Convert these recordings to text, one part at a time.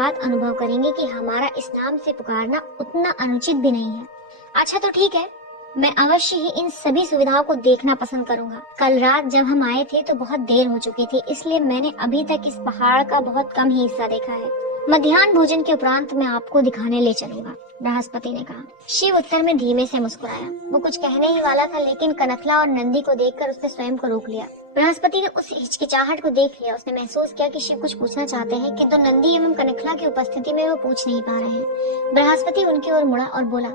बात अनुभव करेंगे कि हमारा इस नाम से पुकारना उतना अनुचित भी नहीं है। अच्छा तो ठीक है, मैं अवश्य ही इन सभी सुविधाओं को देखना पसंद करूंगा। कल रात जब हम आए थे तो बहुत देर हो चुकी थी, इसलिए मैंने अभी तक इस पहाड़ का बहुत कम ही हिस्सा देखा है। मध्याह्न भोजन के उपरांत मैं आपको दिखाने ले चलूंगा, बृहस्पति ने कहा। शिव उत्तर में धीमे से मुस्कुराया। वो कुछ कहने ही वाला था, लेकिन कनकला और नंदी को देखकर उसने स्वयं को रोक लिया। बृहस्पति ने उस हिचकिचाहट को देख लिया। उसने महसूस किया कि शिव कुछ पूछना चाहते हैं, किंतु नंदी एवं कनकला की उपस्थिति में वो पूछ नहीं पा रहे हैं। बृहस्पति उनकी ओर मुड़ा और बोला,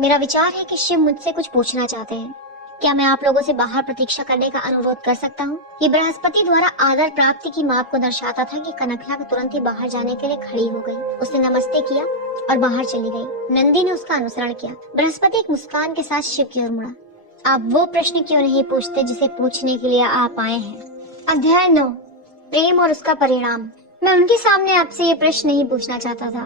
मेरा विचार है कि शिव मुझसे कुछ पूछना चाहते हैं। क्या मैं आप लोगों से बाहर प्रतीक्षा करने का अनुरोध कर सकता हूँ? ये बृहस्पति द्वारा आदर प्राप्ति की माप को दर्शाता था कि कनकला तुरंत ही बाहर जाने के लिए खड़ी हो गई। उसने नमस्ते किया और बाहर चली गई। नंदी ने उसका अनुसरण किया। बृहस्पति एक मुस्कान के साथ शिव की ओर मुड़ा। आप वो प्रश्न क्यों नहीं पूछते जिसे पूछने के लिए आप आए हैं? अध्याय 9, प्रेम और उसका परिणाम। मैं उनके सामने आपसे ये प्रश्न नहीं पूछना चाहता था।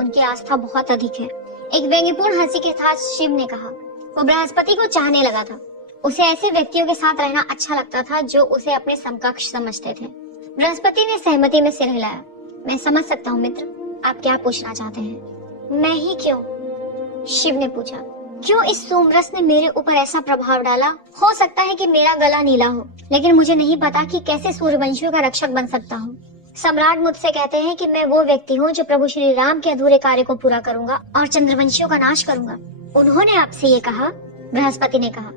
उनकी आस्था बहुत अधिक है, एक व्यंग्यपूर्ण हंसी के साथ शिव ने कहा। वो बृहस्पति को चाहने लगा था। उसे ऐसे व्यक्तियों के साथ रहना अच्छा लगता था जो उसे अपने समकक्ष समझते थे। बृहस्पति ने सहमति में सिर हिलाया। मैं समझ सकता हूँ मित्र, आप क्या पूछना चाहते हैं? मैं ही क्यों? शिव ने पूछा। क्यों इस सोमरस ने मेरे ऊपर ऐसा प्रभाव डाला? हो सकता है कि मेरा गला नीला हो, लेकिन मुझे नहीं पता कि कैसे सूर्यवंशियों का रक्षक बन सकता हूँ। सम्राट मुझसे कहते हैं कि मैं वो व्यक्ति हूँ जो प्रभु श्री राम के अधूरे कार्य को पूरा करूंगा और चंद्रवंशियों का नाश करूंगा। उन्होंने आपसे ये कहा? बृहस्पति ने कहा।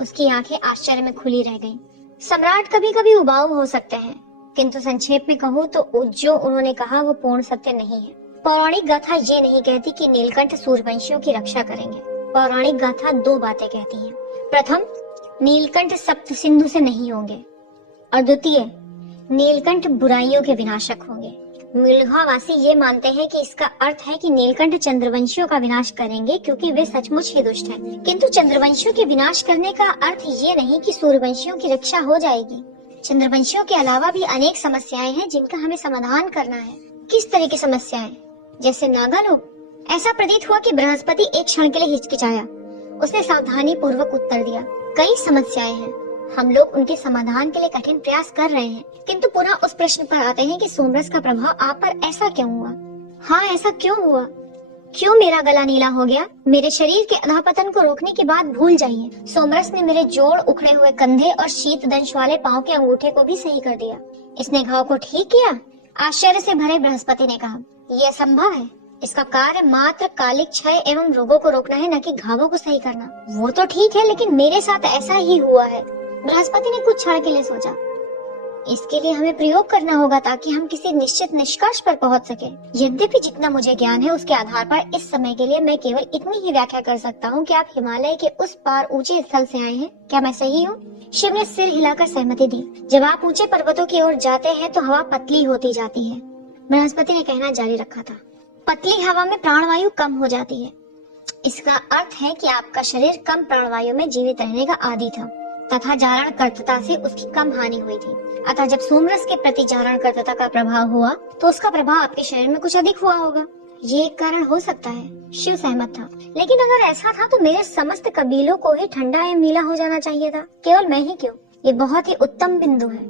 उसकी आंखें आश्चर्य में खुली रह गईं। सम्राट कभी कभी उबाऊ हो सकते हैं, किंतु संक्षेप में कहूँ तो जो उन्होंने कहा वो पूर्ण सत्य नहीं है। पौराणिक गाथा ये नहीं कहती कि नीलकंठ सूर्यवंशियों की रक्षा करेंगे। पौराणिक गाथा 2 बातें कहती है। प्रथम, नीलकंठ सप्त सिंधु से नहीं होंगे, और द्वितीय, नीलकंठ बुराइयों के विनाशक होंगे। मेलुहावासी ये मानते हैं कि इसका अर्थ है कि नीलकंठ चंद्रवंशियों का विनाश करेंगे क्योंकि वे सचमुच ही दुष्ट हैं। किंतु चंद्रवंशियों के विनाश करने का अर्थ ये नहीं कि सूर्यवंशियों की रक्षा हो जाएगी। चंद्रवंशियों के अलावा भी अनेक समस्याएं हैं जिनका हमें समाधान करना है। किस तरह की समस्याएं? जैसे नागा लोग? ऐसा प्रतीत हुआ कि बृहस्पति एक क्षण के लिए हिचकिचाया। उसने सावधानी पूर्वक उत्तर दिया। कई समस्याएं हैं, हम लोग उनके समाधान के लिए कठिन प्रयास कर रहे हैं, किंतु पुनः उस प्रश्न पर आते हैं कि सोमरस का प्रभाव आप पर ऐसा क्यों हुआ? हाँ, ऐसा क्यों हुआ? क्यों मेरा गला नीला हो गया? मेरे शरीर के अधःपतन को रोकने की बात भूल जाइए। सोमरस ने मेरे जोड़, उखड़े हुए कंधे और शीत दंश वाले पांव के अंगूठे को भी सही कर दिया। इसने घाव को ठीक किया? आश्चर्य से भरे बृहस्पति ने कहा। यह संभव है। इसका कार्य मात्र कालिक क्षय एवं रोगों को रोकना है, न कि घावों को सही करना। वो तो ठीक है, लेकिन मेरे साथ ऐसा ही हुआ है। बृहस्पति ने कुछ क्षण के लिए सोचा। इसके लिए हमें प्रयोग करना होगा ताकि हम किसी निश्चित निष्कर्ष पर पहुंच सके। यद्यपि जितना मुझे ज्ञान है उसके आधार पर इस समय के लिए मैं केवल इतनी ही व्याख्या कर सकता हूँ कि आप हिमालय के उस पार ऊंचे स्थल से आए हैं। क्या मैं सही हूँ? शिव ने सिर हिलाकर सहमति दी। जब आप ऊंचे पर्वतों की ओर जाते हैं तो हवा पतली होती जाती है। बृहस्पति ने कहना जारी रखा था। पतली हवा में प्राणवायु कम हो जाती है। इसका अर्थ है कि आपका शरीर कम प्राणवायु में जीवित रहने का आदी था तथा जारण कर्तता से उसकी कम हानि हुई थी। अतः जब सोमरस के प्रति जारण कर्तता का प्रभाव हुआ तो उसका प्रभाव आपके शरीर में कुछ अधिक हुआ होगा। ये एक कारण हो सकता है। शिव सहमत था। लेकिन अगर ऐसा था तो मेरे समस्त कबीलों को ही ठंडा एवं नीला हो जाना चाहिए था, केवल मैं ही क्यों? ये बहुत ही उत्तम बिंदु है,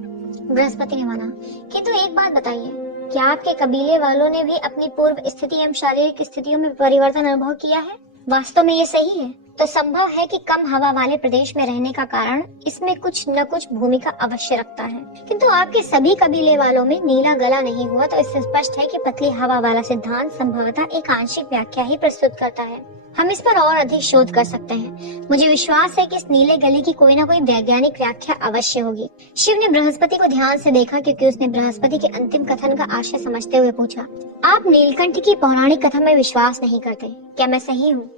बृहस्पति ने माना। किंतु एक बात बताइए, क्या आपके कबीले वालों ने भी अपनी पूर्व स्थिति एवं शारीरिक स्थितियों में परिवर्तन अनुभव किया है? वास्तव में ये सही है तो संभव है कि कम हवा वाले प्रदेश में रहने का कारण इसमें कुछ न कुछ भूमिका अवश्य रखता है। किंतु आपके सभी कबीले वालों में नीला गला नहीं हुआ तो इससे स्पष्ट है कि पतली हवा वाला सिद्धांत संभवतः एक आंशिक व्याख्या ही प्रस्तुत करता है। हम इस पर और अधिक शोध कर सकते हैं। मुझे विश्वास है कि इस नीले गले की कोई न कोई वैज्ञानिक व्याख्या अवश्य होगी। शिव ने बृहस्पति को ध्यान से देखा क्योंकि उसने बृहस्पति के अंतिम कथन का आशय समझते हुए पूछा, आप नीलकंठ की पौराणिक कथा में विश्वास नहीं करते, क्या मैं सही हूँ?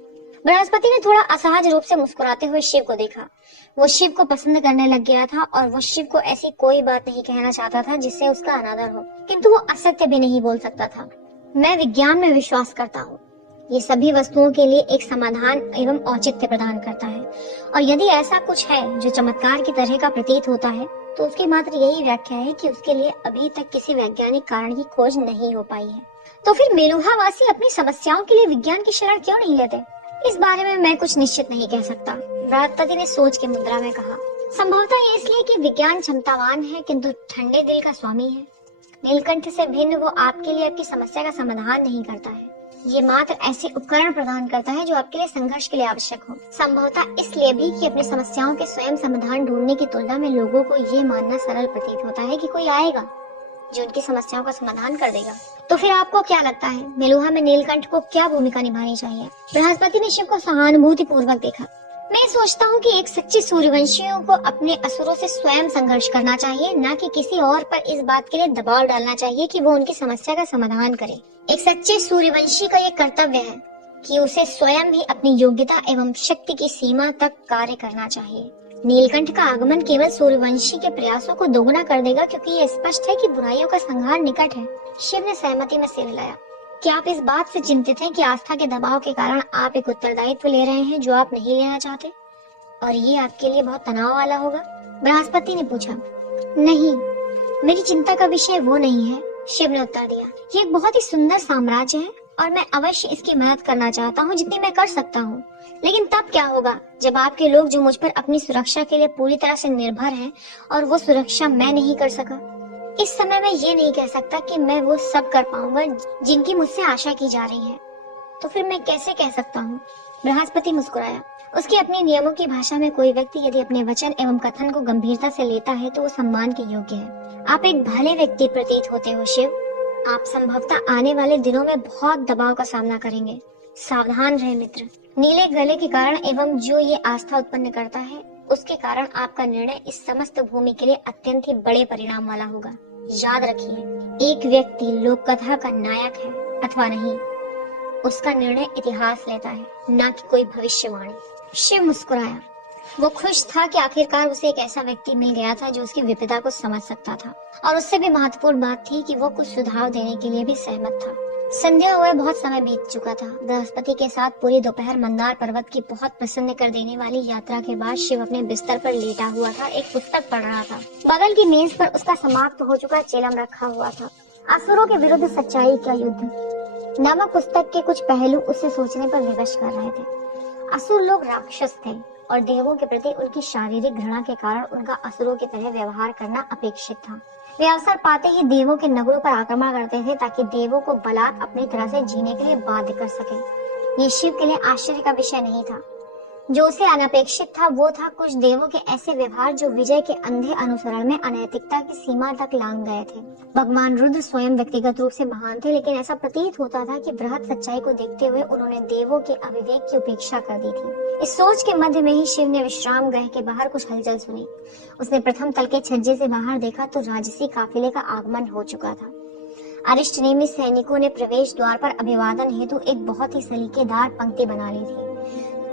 बृहस्पति ने थोड़ा असहज रूप से मुस्कुराते हुए शिव को देखा। वो शिव को पसंद करने लग गया था और वो शिव को ऐसी कोई बात नहीं कहना चाहता था जिससे उसका अनादर हो, किंतु वो असत्य भी नहीं बोल सकता था। मैं विज्ञान में विश्वास करता हूँ। ये सभी वस्तुओं के लिए एक समाधान एवं औचित्य प्रदान करता है, और यदि ऐसा कुछ है जो चमत्कार की तरह का प्रतीत होता है तो उसकी मात्र यही व्याख्या है कि उसके लिए अभी तक किसी वैज्ञानिक कारण की खोज नहीं हो पाई है। तो फिर मेलुहावासी अपनी समस्याओं के लिए विज्ञान की शरण क्यों नहीं लेते? इस बारे में मैं कुछ निश्चित नहीं कह सकता, बृहस्पति ने सोच की मुद्रा में कहा। संभवतः ये इसलिए कि विज्ञान क्षमतावान है किंतु ठंडे दिल का स्वामी है। नीलकंठ से भिन्न वो आपके लिए आपकी समस्या का समाधान नहीं करता है। ये मात्र ऐसे उपकरण प्रदान करता है जो आपके लिए संघर्ष के लिए आवश्यक हो। संभवतः इसलिए भी कि अपनी समस्याओं के स्वयं समाधान ढूंढने की तुलना में लोगों को ये मानना सरल प्रतीत होता है कि कोई आएगा जो उनकी समस्याओं का समाधान कर देगा। तो फिर आपको क्या लगता है मेलुहा में नीलकंठ को क्या भूमिका निभानी चाहिए? बृहस्पति ने शिव को सहानुभूति पूर्वक देखा। मैं सोचता हूँ कि एक सच्चे सूर्यवंशियों को अपने असुरों से स्वयं संघर्ष करना चाहिए, न कि किसी और पर इस बात के लिए दबाव डालना चाहिए कि वो उनकी समस्या का समाधान करे। एक सच्चे सूर्यवंशी का ये कर्तव्य है कि उसे स्वयं ही अपनी योग्यता एवं शक्ति की सीमा तक कार्य करना चाहिए। नीलकंठ का आगमन केवल सूर्यवंशी के प्रयासों को दोगुना कर देगा, क्योंकि ये स्पष्ट है कि बुराइयों का संहार निकट है। शिव ने सहमति में सिर हिलाया। क्या आप इस बात से चिंतित हैं कि आस्था के दबाव के कारण आप एक उत्तरदायित्व ले रहे हैं जो आप नहीं लेना चाहते, और ये आपके लिए बहुत तनाव वाला होगा? बृहस्पति ने पूछा। नहीं, मेरी चिंता का विषय वो नहीं है, शिव ने उत्तर दिया। ये एक बहुत ही सुंदर साम्राज्य है और मैं अवश्य इसकी मदद करना चाहता हूँ जितनी मैं कर सकता हूँ। लेकिन तब क्या होगा जब आपके लोग जो मुझ पर अपनी सुरक्षा के लिए पूरी तरह से निर्भर हैं और वो सुरक्षा मैं नहीं कर सका? इस समय मैं ये नहीं कह सकता कि मैं वो सब कर पाऊंगा जिनकी मुझसे आशा की जा रही है। तो फिर मैं कैसे कह सकता हूँ? बृहस्पति मुस्कुराया। उसके अपने नियमों की भाषा में कोई व्यक्ति यदि अपने वचन एवं कथन को गंभीरता से लेता है तो वो सम्मान के योग्य है। आप एक भले व्यक्ति प्रतीत होते हो शिव। आप संभवतः आने वाले दिनों में बहुत दबाव का सामना करेंगे। सावधान रहे मित्र। नीले गले के कारण एवं जो ये आस्था उत्पन्न करता है उसके कारण आपका निर्णय इस समस्त भूमि के लिए अत्यंत ही बड़े परिणाम वाला होगा। याद रखिए, एक व्यक्ति लोक कथा का नायक है अथवा नहीं, उसका निर्णय इतिहास लेता है, न कि कोई भविष्यवाणी। शिव मुस्कुराया। वो खुश था कि आखिरकार उसे एक ऐसा व्यक्ति मिल गया था जो उसकी विपदा को समझ सकता था, और उससे भी महत्वपूर्ण बात थी कि वो कुछ सुझाव देने के लिए भी सहमत था। संध्या हुए बहुत समय बीत चुका था। बृहस्पति के साथ पूरी दोपहर मंदार पर्वत की बहुत प्रसन्न कर देने वाली यात्रा के बाद शिव अपने बिस्तर पर लेटा हुआ था, एक पुस्तक पढ़ रहा था। बगल की मेज पर उसका समाप्त हो चुका चिलम रखा हुआ था। असुरों के विरुद्ध सच्चाई का युद्ध नामक पुस्तक के कुछ पहलू उसे सोचने पर विवश कर रहे थे। असुर लोग राक्षस थे और देवों के प्रति उनकी शारीरिक घृणा के कारण उनका असुरों की तरह व्यवहार करना अपेक्षित था। वे अवसर पाते ही देवों के नगरों पर आक्रमण करते थे ताकि देवों को बलात् अपनी तरह से जीने के लिए बाध्य कर सके। ये शिव के लिए आश्चर्य का विषय नहीं था। जो उसे अनपेक्षित था वो था कुछ देवों के ऐसे व्यवहार जो विजय के अंधे अनुसरण में अनैतिकता की सीमा तक लांघ गए थे। भगवान रुद्र स्वयं व्यक्तिगत रूप से महान थे, लेकिन ऐसा प्रतीत होता था कि बृहद सच्चाई को देखते हुए उन्होंने देवों के अविवेक की उपेक्षा कर दी थी। इस सोच के मध्य में ही शिव ने विश्राम गृह के बाहर कुछ हलचल सुनी। उसने प्रथम तल के छज्जे से बाहर देखा तो राजसी काफिले का आगमन हो चुका था। अरिष्ट नेमी सैनिकों ने प्रवेश द्वार पर अभिवादन हेतु एक बहुत ही सलीकेदार पंक्ति बना ली थी।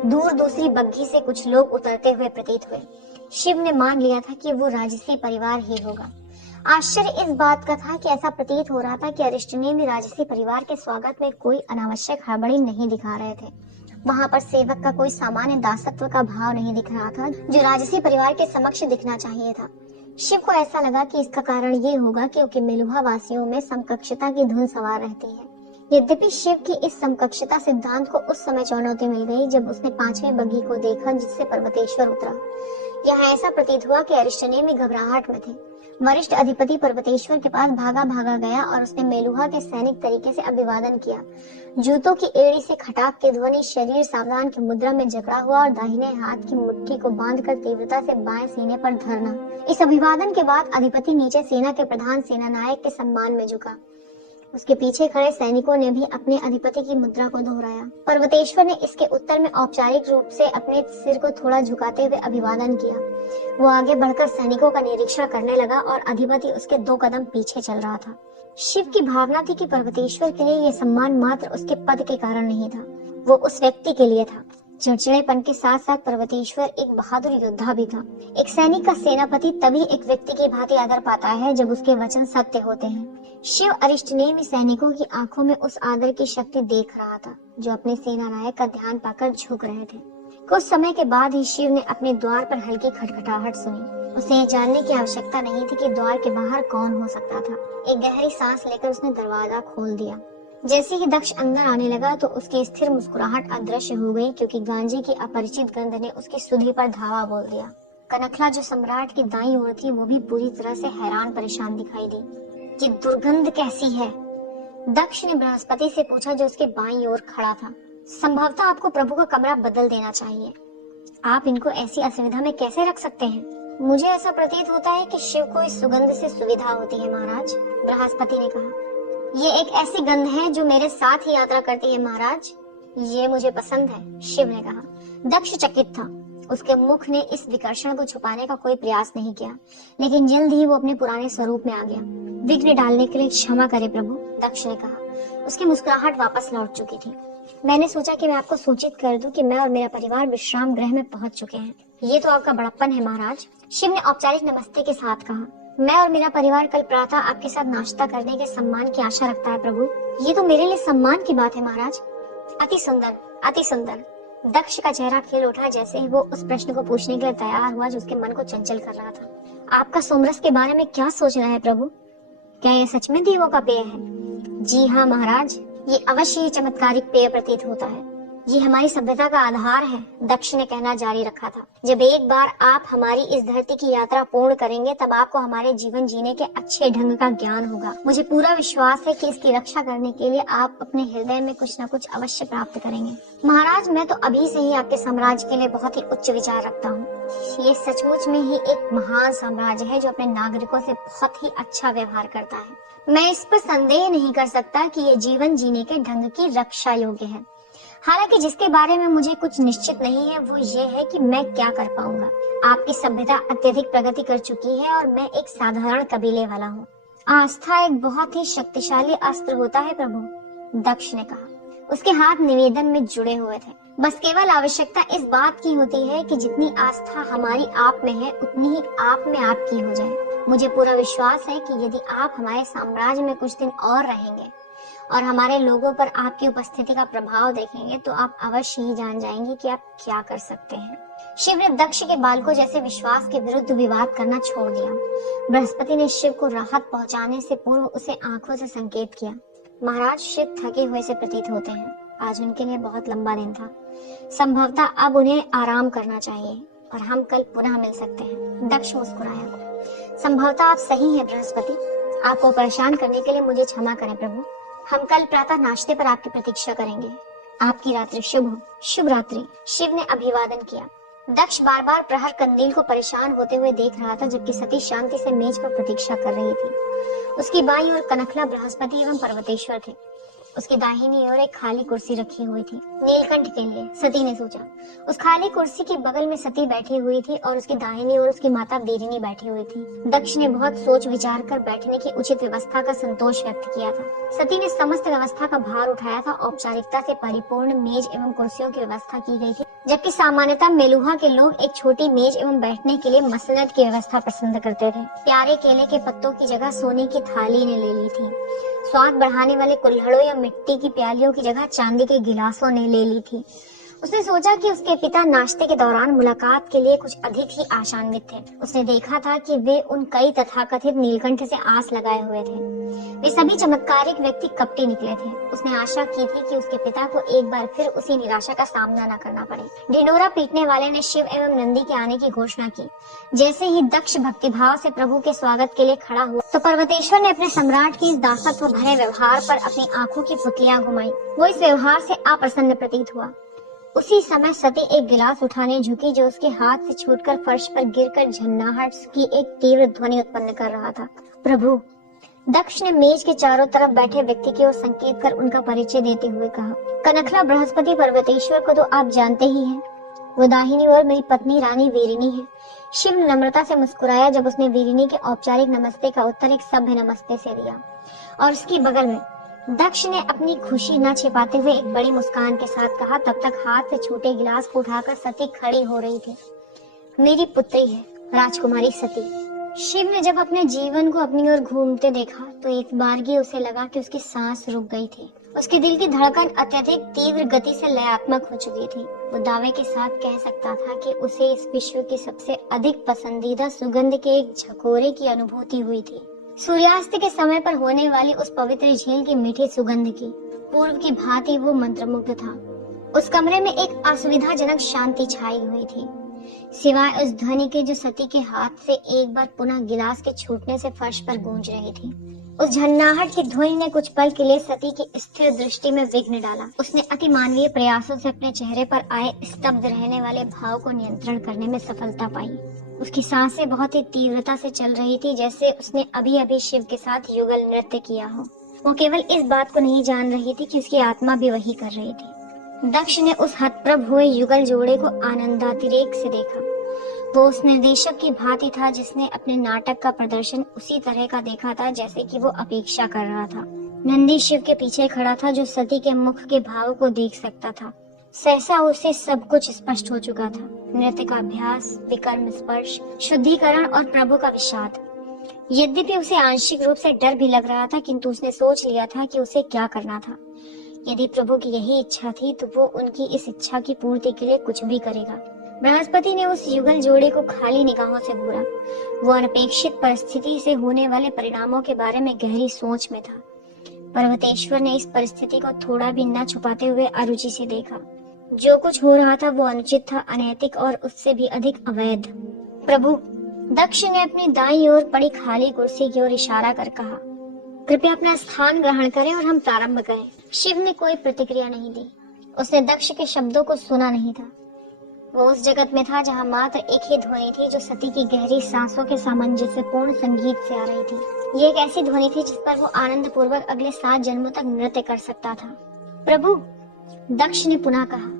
दूर दूसरी बग्घी से कुछ लोग उतरते हुए प्रतीत हुए। शिव ने मान लिया था कि वो राजसी परिवार ही होगा। आश्चर्य इस बात का था कि ऐसा प्रतीत हो रहा था कि अरिष्टनेमी राजसी परिवार के स्वागत में कोई अनावश्यक हड़बड़ी नहीं दिखा रहे थे। वहां पर सेवक का कोई सामान्य दासत्व का भाव नहीं दिख रहा था जो राजसी परिवार के समक्ष दिखना चाहिए था। शिव को ऐसा लगा कि इसका कारण ये होगा क्योंकि मेलुहा वासियों में समकक्षता की धुन सवार रहती है। यद्यपि शिव की इस समकक्षता सिद्धांत को उस समय चुनौती मिल गई जब उसने 5वीं बग्घी को देखा जिससे पर्वतेश्वर उतरा। यहाँ ऐसा प्रतीत हुआ कि अरिष्टनेमी घबराहट में थे। वरिष्ठ अधिपति पर्वतेश्वर के पास भागा भागा गया और उसने मेलुहा के सैनिक तरीके से अभिवादन किया। जूतों की एड़ी से खटाक की ध्वनि, शरीर सावधान की मुद्रा में जकड़ा हुआ और दाहिने हाथ की मुट्ठी को बांधकर तीव्रता से बाएं सीने पर धरना। इस अभिवादन के बाद अधिपति नीचे सेना के प्रधान सेनानायक के सम्मान में झुका। उसके पीछे खड़े सैनिकों ने भी अपने अधिपति की मुद्रा को दोहराया। पर्वतेश्वर ने इसके उत्तर में औपचारिक रूप से अपने सिर को थोड़ा झुकाते हुए अभिवादन किया। वो आगे बढ़कर सैनिकों का निरीक्षण करने लगा और अधिपति उसके 2 कदम पीछे चल रहा था। शिव की भावना थी कि पर्वतेश्वर के लिए यह सम्मान मात्र उसके पद के कारण नहीं था, वो उस व्यक्ति के लिए था। चिड़चिड़ेपन के साथ साथ पर्वतेश्वर एक बहादुर योद्धा भी था। एक सैनिक का सेनापति तभी एक व्यक्ति की भांति आदर पाता है जब उसके वचन सत्य होते हैं। शिव अरिष्टनेमी सैनिकों की आंखों में उस आदर की शक्ति देख रहा था जो अपने सेनानायक का ध्यान पाकर झुक रहे थे। कुछ समय के बाद ही शिव ने अपने द्वार पर हल्की खटखटाहट सुनी। उसे ये जानने की आवश्यकता नहीं थी कि द्वार के बाहर कौन हो सकता था। एक गहरी सांस लेकर उसने दरवाजा खोल दिया। जैसे ही दक्ष अंदर आने लगा तो उसकी स्थिर मुस्कुराहट अदृश्य हो गई क्योंकि गांजे की अपरिचित गंध ने उसकी सुधि पर धावा बोल दिया। कनखला जो सम्राट की दाईं ओर थी वो भी पूरी तरह से हैरान परेशान दिखाई दी। ये दुर्गंध कैसी है? दक्ष ने बृहस्पति से पूछा जो उसके बाईं ओर खड़ा था। संभवतः आपको प्रभु का कमरा बदल देना चाहिए। आप इनको ऐसी असुविधा में कैसे रख सकते हैं? मुझे ऐसा प्रतीत होता है कि शिव को इस सुगंध से सुविधा होती है महाराज, बृहस्पति ने कहा। ये एक ऐसी गंध है जो मेरे साथ ही यात्रा करती है महाराज, ये मुझे पसंद है, शिव ने कहा। दक्ष चकित था। उसके मुख ने इस विकर्षण को छुपाने का कोई प्रयास नहीं किया, लेकिन जल्द ही वो अपने पुराने स्वरूप में आ गया। विघ्न डालने के लिए क्षमा करे प्रभु, दक्ष ने कहा। उसकी मुस्कुराहट वापस लौट चुकी थी। मैंने सोचा कि मैं आपको सूचित कर दूं कि मैं और मेरा परिवार विश्राम गृह में पहुंच चुके हैं। ये तो आपका बड़प्पन है महाराज, शिव ने औपचारिक नमस्ते के साथ कहा। मैं और मेरा परिवार कल प्रातः आपके साथ नाश्ता करने के सम्मान की आशा रखता है प्रभु। ये तो मेरे लिए सम्मान की बात है महाराज। अति सुंदर, अति सुंदर। दक्ष का चेहरा खिल उठा जैसे ही वो उस प्रश्न को पूछने के लिए तैयार हुआ जो उसके मन को चंचल कर रहा था। आपका सोमरस के बारे में क्या सोचना है प्रभु? क्या यह सच में देवों का पेय है? जी हाँ महाराज, ये अवश्य ही चमत्कारिक पेय प्रतीत होता है। ये हमारी सभ्यता का आधार है, दक्ष ने कहना जारी रखा था। जब एक बार आप हमारी इस धरती की यात्रा पूर्ण करेंगे तब आपको हमारे जीवन जीने के अच्छे ढंग का ज्ञान होगा। मुझे पूरा विश्वास है कि इसकी रक्षा करने के लिए आप अपने हृदय में कुछ न कुछ अवश्य प्राप्त करेंगे। महाराज, मैं तो अभी से ही आपके साम्राज्य के लिए बहुत ही उच्च विचार रखता हूँ। ये सचमुच में ही एक महान साम्राज्य है जो अपने नागरिकों से बहुत ही अच्छा व्यवहार करता है। मैं इस पर संदेह नहीं कर सकता कि ये जीवन जीने के ढंग की रक्षा योग्य है। हालांकि जिसके बारे में मुझे कुछ निश्चित नहीं है वो ये है कि मैं क्या कर पाऊंगा। आपकी सभ्यता अत्यधिक प्रगति कर चुकी है और मैं एक साधारण कबीले वाला हूँ। आस्था एक बहुत ही शक्तिशाली अस्त्र होता है प्रभु, दक्ष ने कहा। उसके हाथ निवेदन में जुड़े हुए थे। बस केवल आवश्यकता इस बात की होती है कि जितनी आस्था हमारी आप में है उतनी ही आप में आपकी हो जाए। मुझे पूरा विश्वास है कि यदि आप हमारे साम्राज्य में कुछ दिन और रहेंगे और हमारे लोगों पर आपकी उपस्थिति का प्रभाव देखेंगे तो आप अवश्य ही जान जाएंगे कि आप क्या कर सकते हैं। शिव ने दक्ष के बालकों जैसे विश्वास के विरुद्ध विवाद करना छोड़ दिया। बृहस्पति ने शिव को राहत पहुंचाने से पूर्व उसे आंखों से संकेत किया। महाराज, शिव थके हुए से प्रतीत होते हैं। आज उनके लिए बहुत लंबा दिन था। संभवतः अब उन्हें आराम करना चाहिए और हम कल पुनः मिल सकते हैं। दक्ष मुस्कुराया। संभवतः आप सही हैं बृहस्पति। आपको परेशान करने के लिए मुझे क्षमा करें प्रभु। हम कल प्रातः नाश्ते पर आपकी प्रतीक्षा करेंगे। आपकी रात्रि शुभ हो। शुभ रात्रि, शिव ने अभिवादन किया। दक्ष बार बार प्रहर कंदील को परेशान होते हुए देख रहा था जबकि सती शांति से मेज पर प्रतीक्षा कर रही थी। उसकी बाईं ओर कनखला, बृहस्पति एवं पर्वतेश्वर थे। उसकी दाहिनी ओर एक खाली कुर्सी रखी हुई थी नीलकंठ के लिए, सती ने सोचा। उस खाली कुर्सी के बगल में सती बैठी हुई थी और उसकी दाहिनी ओर उसकी माता बीरिनी बैठी हुई थी। दक्ष ने बहुत सोच विचार कर बैठने की उचित व्यवस्था का संतोष व्यक्त किया था। सती ने समस्त व्यवस्था का भार उठाया था। औपचारिकता से परिपूर्ण मेज एवं कुर्सियों की व्यवस्था की गई थी, जबकि सामान्यतः मेलुहा के लोग एक छोटी मेज एवं बैठने के लिए मसनद की व्यवस्था पसंद करते थे। प्यारे केले के पत्तों की जगह सोने की थाली ने ले ली थी। स्वाद बढ़ाने वाले कुल्हड़ों या मिट्टी की प्यालियों की जगह चांदी के गिलासों ने ले ली थी। उसने सोचा कि उसके पिता नाश्ते के दौरान मुलाकात के लिए कुछ अधिक ही आशान्वित थे। उसने देखा था कि वे उन कई तथाकथित नीलकंठ से आस लगाए हुए थे। वे सभी चमत्कारिक व्यक्ति कपटी निकले थे। उसने आशा की थी कि उसके पिता को एक बार फिर उसी निराशा का सामना न करना पड़े। ढिंढोरा पीटने वाले ने शिव एवं नंदी के आने की घोषणा की। जैसे ही दक्ष भक्तिभाव से प्रभु के स्वागत के लिए खड़ा हुआ तो पर्वतेश्वर ने अपने सम्राट की इस दासत्व भरे व्यवहार पर अपनी आंखों की पुतलियां घुमाई। वो इस व्यवहार से अप्रसन्न प्रतीत हुआ। उसी समय सती एक गिलास उठाने झुकी जो उसके हाथ से छूटकर फर्श पर गिरकर झन्नाहट की एक तीव्र ध्वनि उत्पन्न कर रहा था। प्रभु, दक्ष ने मेज के चारों तरफ बैठे व्यक्ति की ओर संकेत कर उनका परिचय देते हुए कहा। कनखला, बृहस्पति पर्वतेश्वर को तो आप जानते ही हैं। वो दाहिनी ओर मेरी पत्नी रानी वीरिनी है। शिव ने नम्रता से मुस्कुराया जब उसने वीरिनी के औपचारिक नमस्ते का उत्तर एक सभ्य नमस्ते से दिया। और उसकी बगल में दक्ष ने अपनी खुशी न छिपाते हुए एक बड़ी मुस्कान के साथ कहा। तब तक हाथ से छूटे गिलास को उठाकर सती खड़ी हो रही थी। मेरी पुत्री है राजकुमारी सती। शिव ने जब अपने जीवन को अपनी ओर घूमते देखा तो एक बारगी उसे लगा कि उसकी सांस रुक गई थी। उसके दिल की धड़कन अत्यधिक तीव्र गति से लयात्मक हो चुकी थी। वो दावे के साथ कह सकता था कि उसे इस विश्व की सबसे अधिक पसंदीदा सुगंध के एक झकोरे की अनुभूति हुई थी। सूर्यास्त के समय पर होने वाली उस पवित्र झील की मीठी सुगंध की पूर्व की भांति वो मंत्रमुग्ध था। उस कमरे में एक असुविधाजनक शांति छाई हुई थी, सिवाय उस ध्वनि के जो सती के हाथ से एक बार पुनः गिलास के छूटने से फर्श पर गूंज रही थी। उस झन्नाहट की ध्वनि ने कुछ पल के लिए सती की स्थिर दृष्टि में विघ्न डाला। उसने अति मानवीय प्रयासों से अपने चेहरे पर आए स्तब्ध रहने वाले भाव को नियंत्रण करने में सफलता पाई। उसकी सांसें बहुत ही तीव्रता से चल रही थी, जैसे उसने अभी अभी शिव के साथ युगल नृत्य किया हो। वो केवल इस बात को नहीं जान रही थी कि उसकी आत्मा भी वही कर रही थी। दक्ष ने उस हतप्रभ हुए युगल जोड़े को आनंदातिरेक से देखा। वो उस निर्देशक की भांति था जिसने अपने नाटक का प्रदर्शन उसी तरह का देखा था जैसे कि वो अपेक्षा कर रहा था। नंदी शिव के पीछे खड़ा था, जो सती के मुख के भाव को देख सकता था। सहसा उसे सब कुछ स्पष्ट हो चुका था। नृत्य का अभ्यास, विकर्म स्पर्श, शुद्धिकरण और प्रभु का विषाद। यद्यपि उसे आंशिक रूप से डर भी लग रहा था, किंतु उसने सोच लिया था कि उसे क्या करना था। यदि प्रभु की यही इच्छा थी तो वो उनकी इस इच्छा की पूर्ति के लिए कुछ भी करेगा। बृहस्पति ने उस युगल जोड़े को खाली निगाहों से घूरा। वो अनपेक्षित परिस्थिति से होने वाले परिणामों के बारे में गहरी सोच में था। पर्वतेश्वर ने इस परिस्थिति को थोड़ा भी न छुपाते हुए अरुचि से देखा। जो कुछ हो रहा था वो अनुचित था, अनैतिक और उससे भी अधिक अवैध। प्रभु, दक्ष ने अपनी दाईं ओर पड़ी खाली कुर्सी की ओर इशारा कर कहा, कृपया अपना स्थान ग्रहण करें और हम प्रारंभ करें। शिव ने कोई प्रतिक्रिया नहीं दी। उसने दक्ष के शब्दों को सुना नहीं था। वो उस जगत में था जहाँ मात्र एक ही ध्वनि थी जो सती की गहरी सांसों के सामंजस्यपूर्ण संगीत से आ रही थी। ये एक ऐसी ध्वनि थी जिस पर वो आनंद पूर्वक अगले 7 जन्मों तक नृत्य कर सकता था। प्रभु, दक्ष ने पुनः कहा,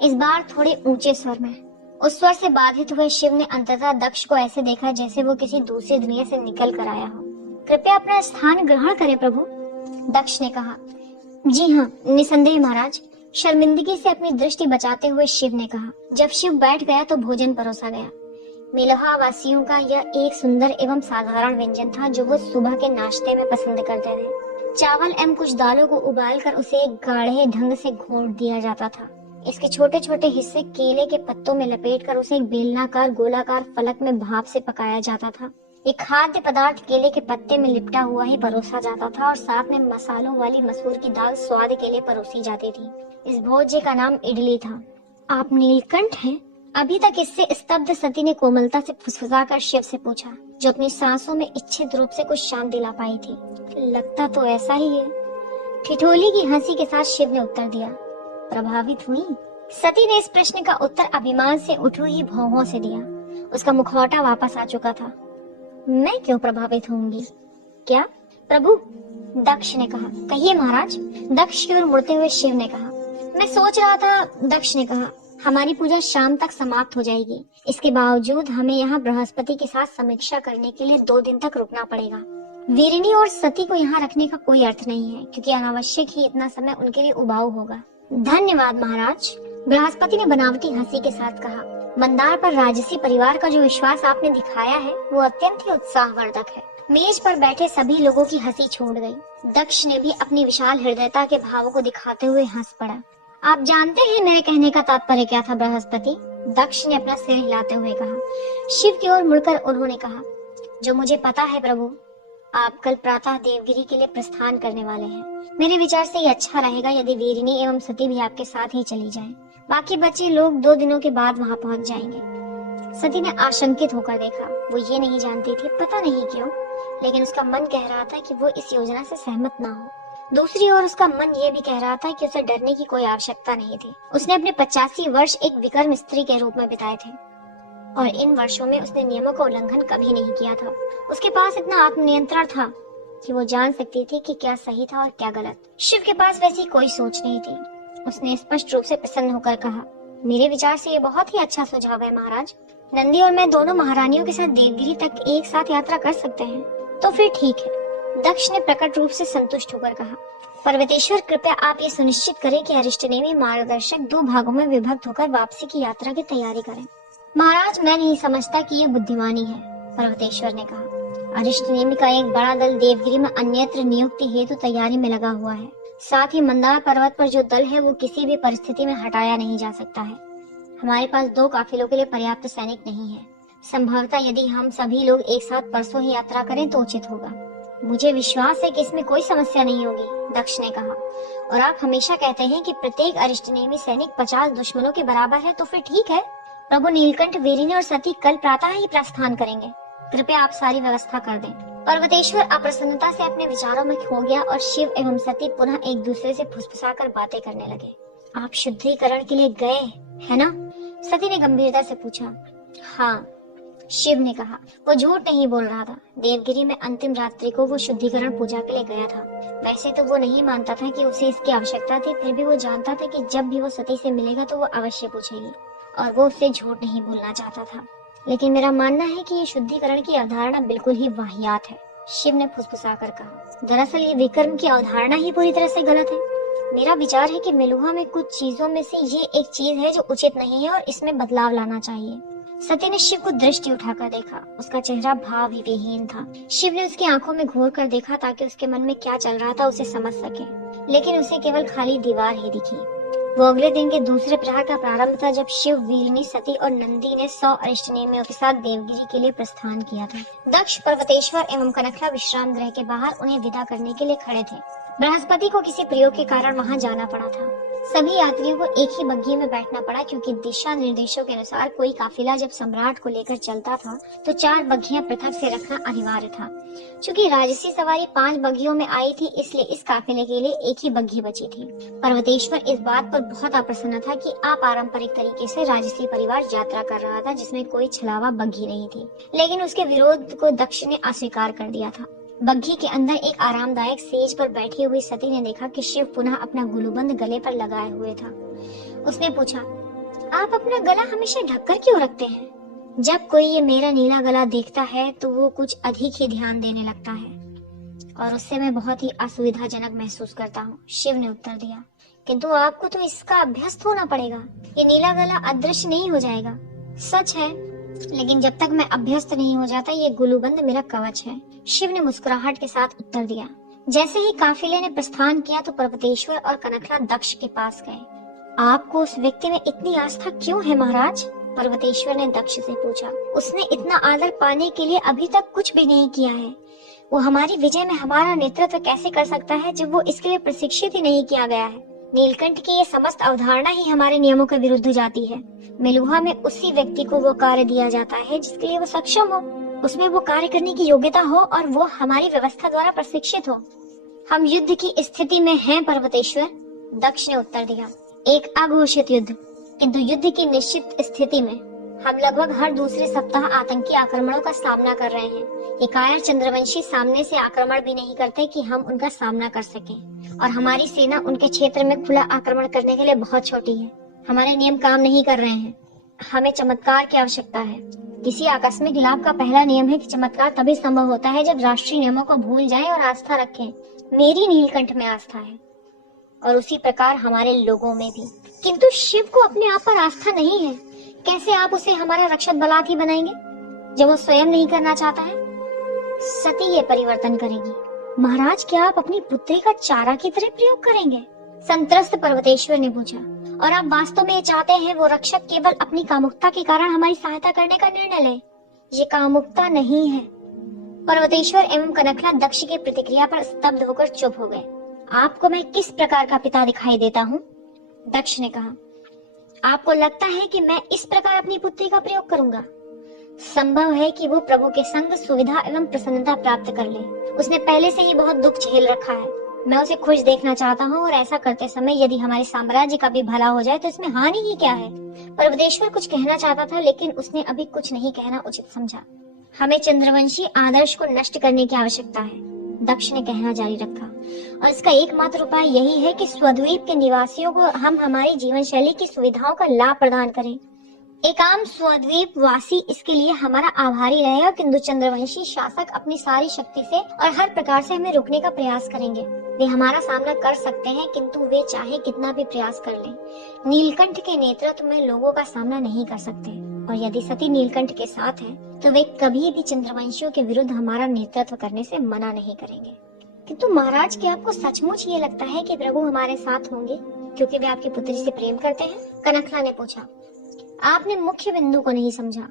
इस बार थोड़े ऊंचे स्वर में। उस स्वर से बाधित हुए शिव ने अंततः दक्ष को ऐसे देखा जैसे वो किसी दूसरी दुनिया से निकल कर आया हो। कृपया अपना स्थान ग्रहण करें प्रभु, दक्ष ने कहा। जी हाँ, निसंदेह महाराज, शर्मिंदगी से अपनी दृष्टि बचाते हुए शिव ने कहा। जब शिव बैठ गया तो भोजन परोसा गया। मेलोहा वासियों का यह एक सुंदर एवं साधारण व्यंजन था जो वो सुबह के नाश्ते में पसंद करते थे। चावल एवं कुछ दालों को उबालकर उसे एक गाढ़े ढंग से घोंट दिया जाता था। इसके छोटे छोटे हिस्से केले के पत्तों में लपेटकर उसे एक बेलनाकार गोलाकार फलक में भाप से पकाया जाता था। एक खाद्य पदार्थ केले के पत्ते में लिपटा हुआ ही परोसा जाता था और साथ में मसालों वाली मसूर की दाल स्वाद के लिए परोसी जाती थी। इस भोज्य का नाम इडली था। आप नीलकंठ हैं? अभी तक इससे स्तब्ध सती ने कोमलता से फुसफुसाकर शिव से पूछा, जो अपनी सांसों में इच्छित रूप से कुछ शांत दिला पाई थी। लगता तो ऐसा ही है, ठिठोली की हंसी के साथ शिव ने उत्तर दिया। प्रभावित हुई? सती ने इस प्रश्न का उत्तर अभिमान से उठी हुई भौहों से दिया। उसका मुखौटा वापस आ चुका था। मैं क्यों प्रभावित होंगी? क्या प्रभु? दक्ष ने कहा। कहिए महाराज, दक्ष की ओर मुड़ते हुए शिव ने कहा। मैं सोच रहा था, दक्ष ने कहा, हमारी पूजा शाम तक समाप्त हो जाएगी। इसके बावजूद हमें यहाँ बृहस्पति के साथ समीक्षा करने के लिए 2 दिन तक रुकना पड़ेगा। वीरिनी और सती को यहाँ रखने का कोई अर्थ नहीं है, क्योंकि अनावश्यक ही इतना समय उनके लिए उबाऊ होगा। धन्यवाद महाराज, बृहस्पति ने बनावटी हंसी के साथ कहा। मंदार पर राजसी परिवार का जो विश्वास आपने दिखाया है वो अत्यंत ही उत्साहवर्धक है। मेज पर बैठे सभी लोगों की हंसी छूट गई। दक्ष ने भी अपनी विशाल हृदयता के भावों को दिखाते हुए हंस पड़ा। आप जानते हैं मेरे कहने का तात्पर्य क्या था बृहस्पति? दक्ष ने अपना सिर हिलाते हुए कहा। शिव की ओर मुड़कर उन्होंने कहा, जो मुझे पता है प्रभु, आप कल प्रातः देवगिरी के लिए प्रस्थान करने वाले हैं। मेरे विचार से ये अच्छा रहेगा यदि वीरिनी एवं सती भी आपके साथ ही चली जाएं। बाकी बच्चे लोग 2 दिनों के बाद वहाँ पहुँच जाएंगे। सती ने आशंकित होकर देखा। वो ये नहीं जानती थी, पता नहीं क्यों, लेकिन उसका मन कह रहा था कि वो इस योजना से सहमत ना हो। दूसरी ओर उसका मन ये भी कह रहा था कि उसे डरने की कोई आवश्यकता नहीं थी। उसने अपने 85 वर्ष एक विकर्म स्त्री के रूप में बिताए थे और इन वर्षों में उसने नियमों का उल्लंघन कभी नहीं किया था। उसके पास इतना आत्मनियंत्रण था कि वो जान सकती थी कि क्या सही था और क्या गलत। शिव के पास वैसी कोई सोच नहीं थी। उसने स्पष्ट रूप से प्रसन्न होकर कहा, मेरे विचार से ये बहुत ही अच्छा सुझाव है महाराज। नंदी और मैं दोनों महारानियों के साथ देवगिरी तक एक साथ यात्रा कर सकते हैं। तो फिर ठीक है, दक्ष ने प्रकट रूप से संतुष्ट होकर कहा। पर्वतेश्वर, कृपया आप ये सुनिश्चित करें कि अरिष्टनेमी मार्गदर्शक 2 भागों में विभक्त होकर वापसी की यात्रा की तैयारी करें। महाराज, मैं नहीं समझता कि ये बुद्धिमानी है, पर्वतेश्वर ने कहा। अरिष्टनेमी का एक बड़ा दल देवगिरी में अन्यत्र नियुक्ति हेतु तैयारी में लगा हुआ है। साथ ही मंदार पर्वत पर जो दल है वो किसी भी परिस्थिति में हटाया नहीं जा सकता है। हमारे पास 2 काफिलों के लिए पर्याप्त सैनिक नहीं है। संभवतः यदि हम सभी लोग एक साथ परसों ही यात्रा करें तो उचित होगा। मुझे विश्वास है कि इसमें कोई समस्या नहीं होगी, दक्ष ने कहा। और आप हमेशा कहते हैं कि प्रत्येक अरिष्टनेमी सैनिक 50 दुश्मनों के बराबर है, तो फिर ठीक है। प्रभु नीलकंठ, वीरिनी और सती कल प्रातः ही प्रस्थान करेंगे। कृपया आप सारी व्यवस्था कर दें। पर्वतेश्वर अप्रसन्नता से अपने विचारों में खो गया और शिव एवं सती पुनः एक दूसरे से फुसफुसाकर बातें करने लगे। आप शुद्धिकरण के लिए गए है ना? सती ने गंभीरता से पूछा। हाँ, शिव ने कहा। वो झूठ नहीं बोल रहा था। देवगिरी में अंतिम रात्रि को वो शुद्धिकरण पूजा के लिए गया था। वैसे तो वो नहीं मानता था कि उसे इसकी आवश्यकता थी, फिर भी वो जानता था कि जब भी वो सती से मिलेगा तो वो अवश्य पूछेगी और वो उससे झूठ नहीं बोलना चाहता था। लेकिन मेरा मानना है कि ये शुद्धिकरण की अवधारणा बिल्कुल ही वाहियात है, शिव ने फुसफुसाकर कहा। दरअसल ये विक्रम की अवधारणा ही पूरी तरह से गलत है। मेरा विचार है कि मेलुहा में कुछ चीजों में से ये एक चीज है जो उचित नहीं है और इसमें बदलाव लाना चाहिए। सती ने शिव को दृष्टि उठाकर देखा। उसका चेहरा भाव ही विहीन था। शिव ने उसकी आंखों में घूर कर देखा ताकि उसके मन में क्या चल रहा था उसे समझ सके, लेकिन उसे केवल खाली दीवार ही दिखी। वो अगले दिन के दूसरे प्रहर का प्रारंभ था जब शिव, वीरनी, सती और नंदी ने 100 अरिष्टनेमियों के साथ देवगिरी के लिए प्रस्थान किया था। दक्ष, पर्वतेश्वर एवं कनकला विश्राम गृह के बाहर उन्हें विदा करने के लिए खड़े थे। बृहस्पति को किसी प्रयोग के कारण वहां जाना पड़ा था। सभी यात्रियों को एक ही बग्घी में बैठना पड़ा क्योंकि दिशा निर्देशों के अनुसार कोई काफिला जब सम्राट को लेकर चलता था तो 4 बग्घियां पृथक से रखना अनिवार्य था। चूंकि राजसी सवारी 5 बग्घियों में आई थी, इसलिए इस काफिले के लिए एक ही बग्घी बची थी। पर्वतेश्वर इस बात पर बहुत अप्रसन्न था कि अपारंपरिक तरीके से राजसी परिवार यात्रा कर रहा था जिसमें कोई छलावा बग्घी नहीं थी, लेकिन उसके विरोध को दक्ष ने अस्वीकार कर दिया था। बग्घी के अंदर एक आरामदायक सेज पर बैठी हुई सती ने देखा कि शिव पुनः अपना गुलूबंद गले पर लगाए हुए था। उसने पूछा, आप अपना गला हमेशा ढककर क्यों रखते हैं? जब कोई ये मेरा नीला गला देखता है तो वो कुछ अधिक ही ध्यान देने लगता है और उससे मैं बहुत ही असुविधाजनक महसूस करता हूँ, शिव ने उत्तर दिया। किंतु आपको तो इसका अभ्यस्त होना पड़ेगा। ये नीला गला अदृश्य नहीं हो जाएगा। सच है, लेकिन जब तक मैं अभ्यस्त नहीं हो जाता ये गुलूबंद मेरा कवच है, शिव ने मुस्कुराहट के साथ उत्तर दिया। जैसे ही काफिले ने प्रस्थान किया तो पर्वतेश्वर और कनकला दक्ष के पास गए। आपको उस व्यक्ति में इतनी आस्था क्यों है महाराज? पर्वतेश्वर ने दक्ष से पूछा। उसने इतना आदर पाने के लिए अभी तक कुछ भी नहीं किया है। वो हमारी विजय में हमारा नेतृत्व कैसे कर सकता है जब वो इसके लिए प्रशिक्षित ही नहीं किया गया है? नीलकंठ की ये समस्त अवधारणा ही हमारे नियमों के विरुद्ध जाती है। मेलुहा में उसी व्यक्ति को वो कार्य दिया जाता है जिसके लिए वो सक्षम हो, उसमें वो कार्य करने की योग्यता हो और वो हमारी व्यवस्था द्वारा प्रशिक्षित हो। हम युद्ध की स्थिति में हैं पर्वतेश्वर, दक्ष ने उत्तर दिया। एक अघोषित युद्ध, किंतु युद्ध की निश्चित स्थिति में। हम लगभग हर दूसरे सप्ताह आतंकी आक्रमणों का सामना कर रहे हैं। ये कायर चंद्रवंशी सामने से आक्रमण भी नहीं करते कि हम उनका सामना कर सकें, और हमारी सेना उनके क्षेत्र में खुला आक्रमण करने के लिए बहुत छोटी है। हमारे नियम काम नहीं कर रहे हैं। हमें चमत्कार की आवश्यकता है। किसी आकस्मिक लाभ का पहला नियम है कि चमत्कार तभी संभव होता है जब राष्ट्रीय नियमों को भूल जाएं और आस्था रखें। मेरी नीलकंठ में आस्था है और उसी प्रकार हमारे लोगों में भी। किंतु शिव को अपने आप पर आस्था नहीं है। कैसे आप उसे हमारा रक्षक बलात् बनाएंगे जब वो स्वयं नहीं करना चाहता है? सती ये परिवर्तन करेगी। महाराज, क्या आप अपनी पुत्री का चारा की तरह प्रयोग करेंगे? संत्रस्त पर्वतेश्वर ने पूछा। और आप वास्तव में ये चाहते हैं वो रक्षक केवल अपनी कामुकता के कारण हमारी सहायता करने का निर्णय ले? ये कामुकता नहीं है। पर्वतेश्वर एवं कनकला दक्ष की प्रतिक्रिया पर स्तब्ध होकर चुप हो गए। आपको मैं किस प्रकार का पिता दिखाई देता हूँ? दक्ष ने कहा। आपको लगता है कि मैं इस प्रकार अपनी पुत्री का प्रयोग करूंगा? संभव है कि वो प्रभु के संग सुविधा एवं प्रसन्नता प्राप्त कर ले। उसने पहले से ही बहुत दुख झेल रखा है। मैं उसे खुश देखना चाहता हूँ और ऐसा करते समय यदि हमारे साम्राज्य का भी भला हो जाए तो इसमें हानि ही क्या है? पर्वतेश्वर कुछ कहना चाहता था, लेकिन उसने अभी कुछ नहीं कहना उचित समझा। हमें चंद्रवंशी आदर्श को नष्ट करने की आवश्यकता है, दक्ष ने कहना जारी रखा, और इसका एकमात्र उपाय यही है कि स्वद्वीप के निवासियों को हम हमारी जीवन शैली की सुविधाओं का लाभ प्रदान करें। एक आम स्वद्वीप वासी इसके लिए हमारा आभारी रहेगा, किंतु चंद्रवंशी शासक अपनी सारी शक्ति से और हर प्रकार से हमें रोकने का प्रयास करेंगे। वे हमारा सामना कर सकते हैं, किंतु वे चाहे कितना भी प्रयास कर लें, नीलकंठ के नेतृत्व में लोगों का सामना नहीं कर सकते। और यदि सती नीलकंठ के साथ है तो वे कभी भी चंद्रवंशियों के विरुद्ध हमारा नेतृत्व करने से मना नहीं करेंगे। किंतु महाराज, क्या आपको सचमुच ये लगता है कि प्रभु हमारे साथ होंगे क्योंकि वे आपकी पुत्री से प्रेम करते हैं? कनकला ने पूछा। आपने मुख्य बिंदु को नहीं समझा।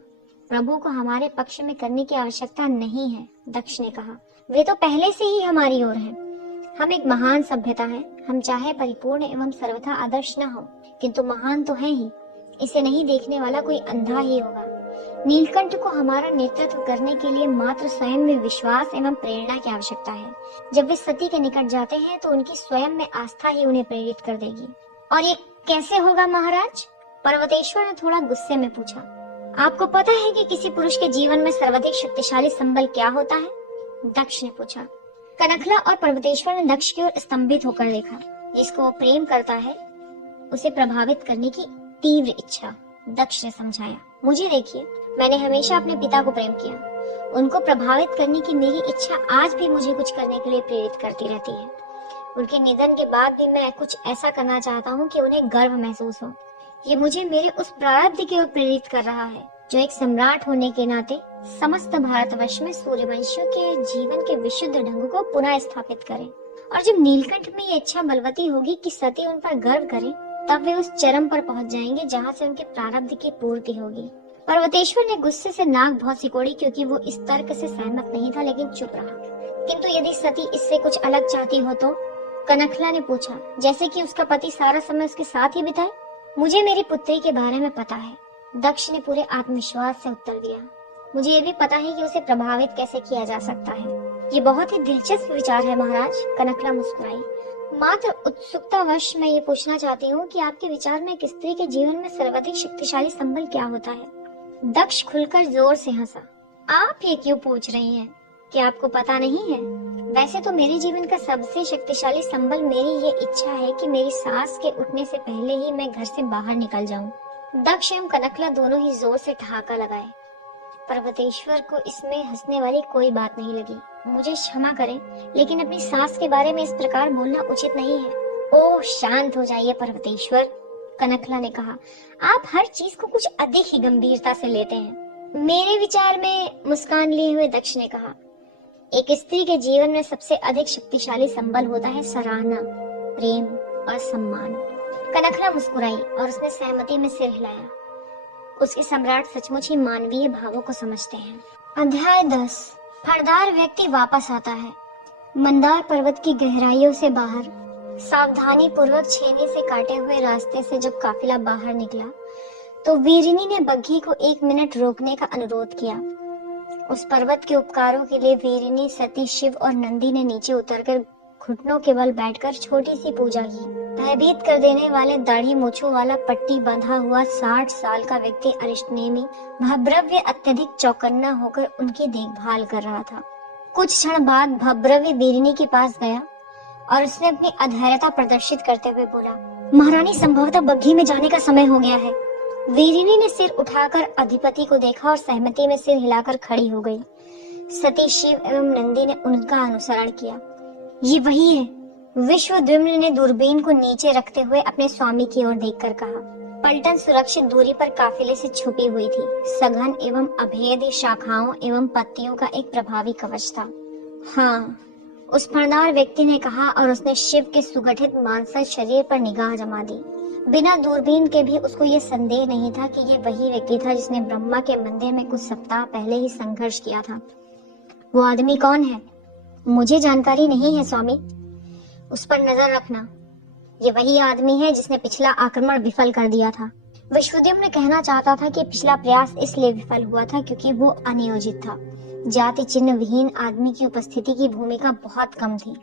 प्रभु को हमारे पक्ष में करने की आवश्यकता नहीं है, दक्ष ने कहा। वे तो पहले से ही हमारी ओर हैं। हम एक महान सभ्यता है। हम चाहे परिपूर्ण एवं सर्वथा आदर्श न हो, किंतु महान तो है ही। इसे नहीं देखने वाला कोई अंधा ही होगा। नीलकंठ को हमारा नेतृत्व करने के लिए मात्र स्वयं में विश्वास एवं प्रेरणा की आवश्यकता है। जब वे सती के निकट जाते हैं तो उनकी स्वयं में आस्था ही उन्हें प्रेरित कर देगी। और ये कैसे होगा महाराज? पर्वतेश्वर ने थोड़ा गुस्से में पूछा। आपको पता है कि किसी पुरुष के जीवन में सर्वाधिक शक्तिशाली संबल क्या होता है? दक्ष ने पूछा। कनखला और पर्वतेश्वर ने दक्ष की ओर स्तंभित होकर देखा। जिसको वो प्रेम करता है उसे प्रभावित करने की तीव्र इच्छा, दक्ष ने समझाया। मुझे देखिए, मैंने हमेशा अपने पिता को प्रेम किया। उनको प्रभावित करने की मेरी इच्छा आज भी मुझे कुछ करने के लिए प्रेरित करती रहती है। उनके निधन के बाद भी मैं कुछ ऐसा करना चाहता हूँ कि उन्हें गर्व महसूस हो। ये मुझे मेरे उस प्रारब्ध की ओर प्रेरित कर रहा है जो एक सम्राट होने के नाते समस्त भारतवर्ष में सूर्यवंशियों के जीवन के विशुद्ध ढंग को पुनः स्थापित करे। और जब नीलकंठ में ये इच्छा बलवती होगी कि सती उन पर गर्व करे, तब वे उस चरम पर पहुंच जाएंगे जहां से उनके प्रारब्ध की पूर्ति होगी। पर्वतेश्वर ने गुस्से से नाक बहुत सिकोड़ी, क्योंकि वो इस तर्क से सहमत नहीं था, लेकिन चुप रहा। किंतु यदि सती इससे कुछ अलग चाहती हो तो? कनखला ने पूछा। जैसे कि उसका पति सारा समय उसके साथ ही बिताए? मुझे मेरी पुत्री के बारे में पता है, दक्ष ने पूरे आत्मविश्वास से उत्तर दिया। मुझे ये भी पता है कि उसे प्रभावित कैसे किया जा सकता है। ये बहुत ही दिलचस्प विचार है महाराज, कनखला मुस्कुराई। मात्र उत्सुकतावश मैं ये पूछना चाहती हूँ कि आपके विचार में एक स्त्री के जीवन में सर्वाधिक शक्तिशाली संबल क्या होता है? दक्ष खुलकर जोर से हंसा। आप ये क्यों पूछ रही हैं? क्या आपको पता नहीं है? वैसे तो मेरे जीवन का सबसे शक्तिशाली संबल मेरी ये इच्छा है कि मेरी सास के उठने से पहले ही मैं घर से बाहर निकल जाऊं। दक्ष एवं कनखला दोनों ही जोर से ठहाका लगाए। पर्वतेश्वर को इसमें हंसने वाली कोई बात नहीं लगी। मुझे क्षमा करें, लेकिन अपनी सास के बारे में इस प्रकार बोलना उचित नहीं है। ओह, शांत हो जाइए पर्वतेश्वर, कनखला ने कहा। आप हर चीज को कुछ अधिक ही गंभीरता से लेते हैं। मेरे विचार में, मुस्कान लिए हुए दक्ष ने कहा, एक स्त्री के जीवन में सबसे अधिक शक्तिशाली संबल होता है सराहना, प्रेम और सम्मान। कनखला मुस्कुराई और उसने सहमति में सिर हिलाया। उसके सम्राट सचमुच ही मानवीय भावों को समझते हैं। अध्याय 10। फरदार व्यक्ति वापस आता है। मंदार पर्वत की गहराइयों से बाहर सावधानी पूर्वक छेनी से काटे हुए रास्ते से जब काफिला बाहर निकला तो वीरिनी ने बग्घी को 1 मिनट रोकने का अनुरोध किया। उस पर्वत के उपकारों के लिए वीरिनी, सती, शिव और नंदी ने नीचे उतरकर घुटनों के बल बैठकर छोटी सी पूजा की। भयभीत कर देने वाले दाढ़ी मूछों वाला पट्टी बंधा हुआ 60 साल का व्यक्ति अरिष्टनेमी भव्रव्य अत्यधिक चौकन्ना होकर उनकी देखभाल कर रहा था। कुछ क्षण बाद भव्रव्य वीरिनी के पास गया और उसने अपनी अधैर्यता प्रदर्शित करते हुए बोला, महारानी, संभवतः बग्घी में जाने का समय हो गया है। वीरिनी ने सिर उठाकर अधिपति को देखा और सहमति में सिर हिलाकर खड़ी हो गई। सती, शिव एवं नंदी ने उनका अनुसरण किया। ये वही है, विश्वद्युम्न ने दूरबीन को नीचे रखते हुए अपने स्वामी की ओर देखकर कहा। पलटन सुरक्षित दूरी पर काफिले से छुपी हुई थी। सघन एवं अभेद शाखाओं एवं पत्तियों का एक प्रभावी कवच था। हाँ, उस फरदार व्यक्ति ने कहा और उसने शिव के सुगठित मांसल शरीर पर निगाह जमा दी। बिना दूरबीन के भी उसको ये संदेह नहीं था कि ये वही व्यक्ति था जिसने ब्रह्मा के मंदिर में कुछ सप्ताह पहले ही संघर्ष किया था। वो आदमी कौन है? मुझे जानकारी नहीं है स्वामी। उस पर नजर रखना। ये वही आदमी है जिसने पिछला आक्रमण विफल कर दिया था। विश्वद्युम्न कहना चाहता था कि पिछला प्रयास इसलिए विफल हुआ था क्योंकि वो अनियोजित था। जाति चिन्ह विहीन आदमी की उपस्थिति की भूमिका बहुत कम थी।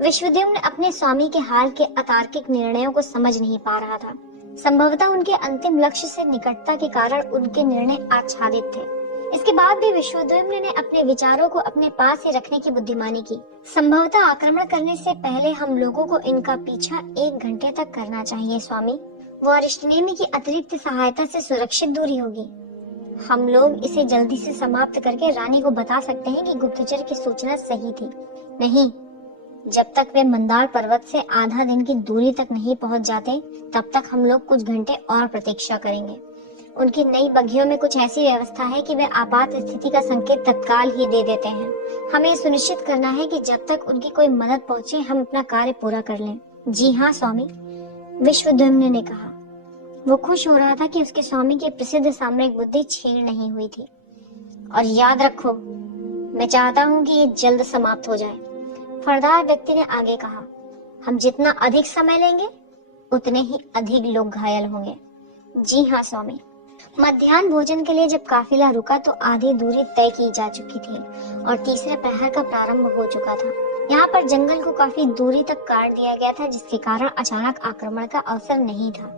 विश्वद्युम्न अपने स्वामी के हाल के अतार्किक निर्णयों को समझ नहीं पा रहा था। संभवतः उनके अंतिम लक्ष्य से निकटता के कारण उनके निर्णय आच्छादित थे। इसके बाद भी विश्वद्युम्न ने अपने विचारों को अपने पास ही रखने की बुद्धिमानी की। संभवतः आक्रमण करने से पहले हम लोगों को इनका पीछा 1 घंटे तक करना चाहिए स्वामी। वो अरिष्टनेमी की अतिरिक्त सहायता से सुरक्षित दूरी होगी। हम लोग इसे जल्दी से समाप्त करके रानी को बता सकते हैं कि गुप्तचर की सूचना सही थी। नहीं, जब तक वे मंदार पर्वत से आधा दिन की दूरी तक नहीं पहुंच जाते, तब तक हम लोग कुछ घंटे और प्रतीक्षा करेंगे। उनकी नई बग्घियों में कुछ ऐसी व्यवस्था है कि वे आपात स्थिति का संकेत तत्काल ही दे देते हैं। हमें सुनिश्चित करना है कि जब तक उनकी कोई मदद पहुंचे, हम अपना कार्य पूरा कर लें। जी हाँ स्वामी, विश्वद्युम्न ने कहा। वो खुश हो रहा था कि उसके स्वामी की प्रसिद्ध सामरिक बुद्धि छीन नहीं हुई थी। और याद रखो, मैं चाहता हूँ कि ये जल्द समाप्त हो जाए। फरदार व्यक्ति ने आगे कहा, हम जितना अधिक समय लेंगे उतने ही अधिक लोग घायल होंगे। जी हाँ स्वामी। मध्याह्न भोजन के लिए जब काफिला रुका तो आधी दूरी तय की जा चुकी थी और तीसरे पहर का प्रारंभ हो चुका था। यहाँ पर जंगल को काफी दूरी तक काट दिया गया था, जिसके कारण अचानक आक्रमण का अवसर नहीं था।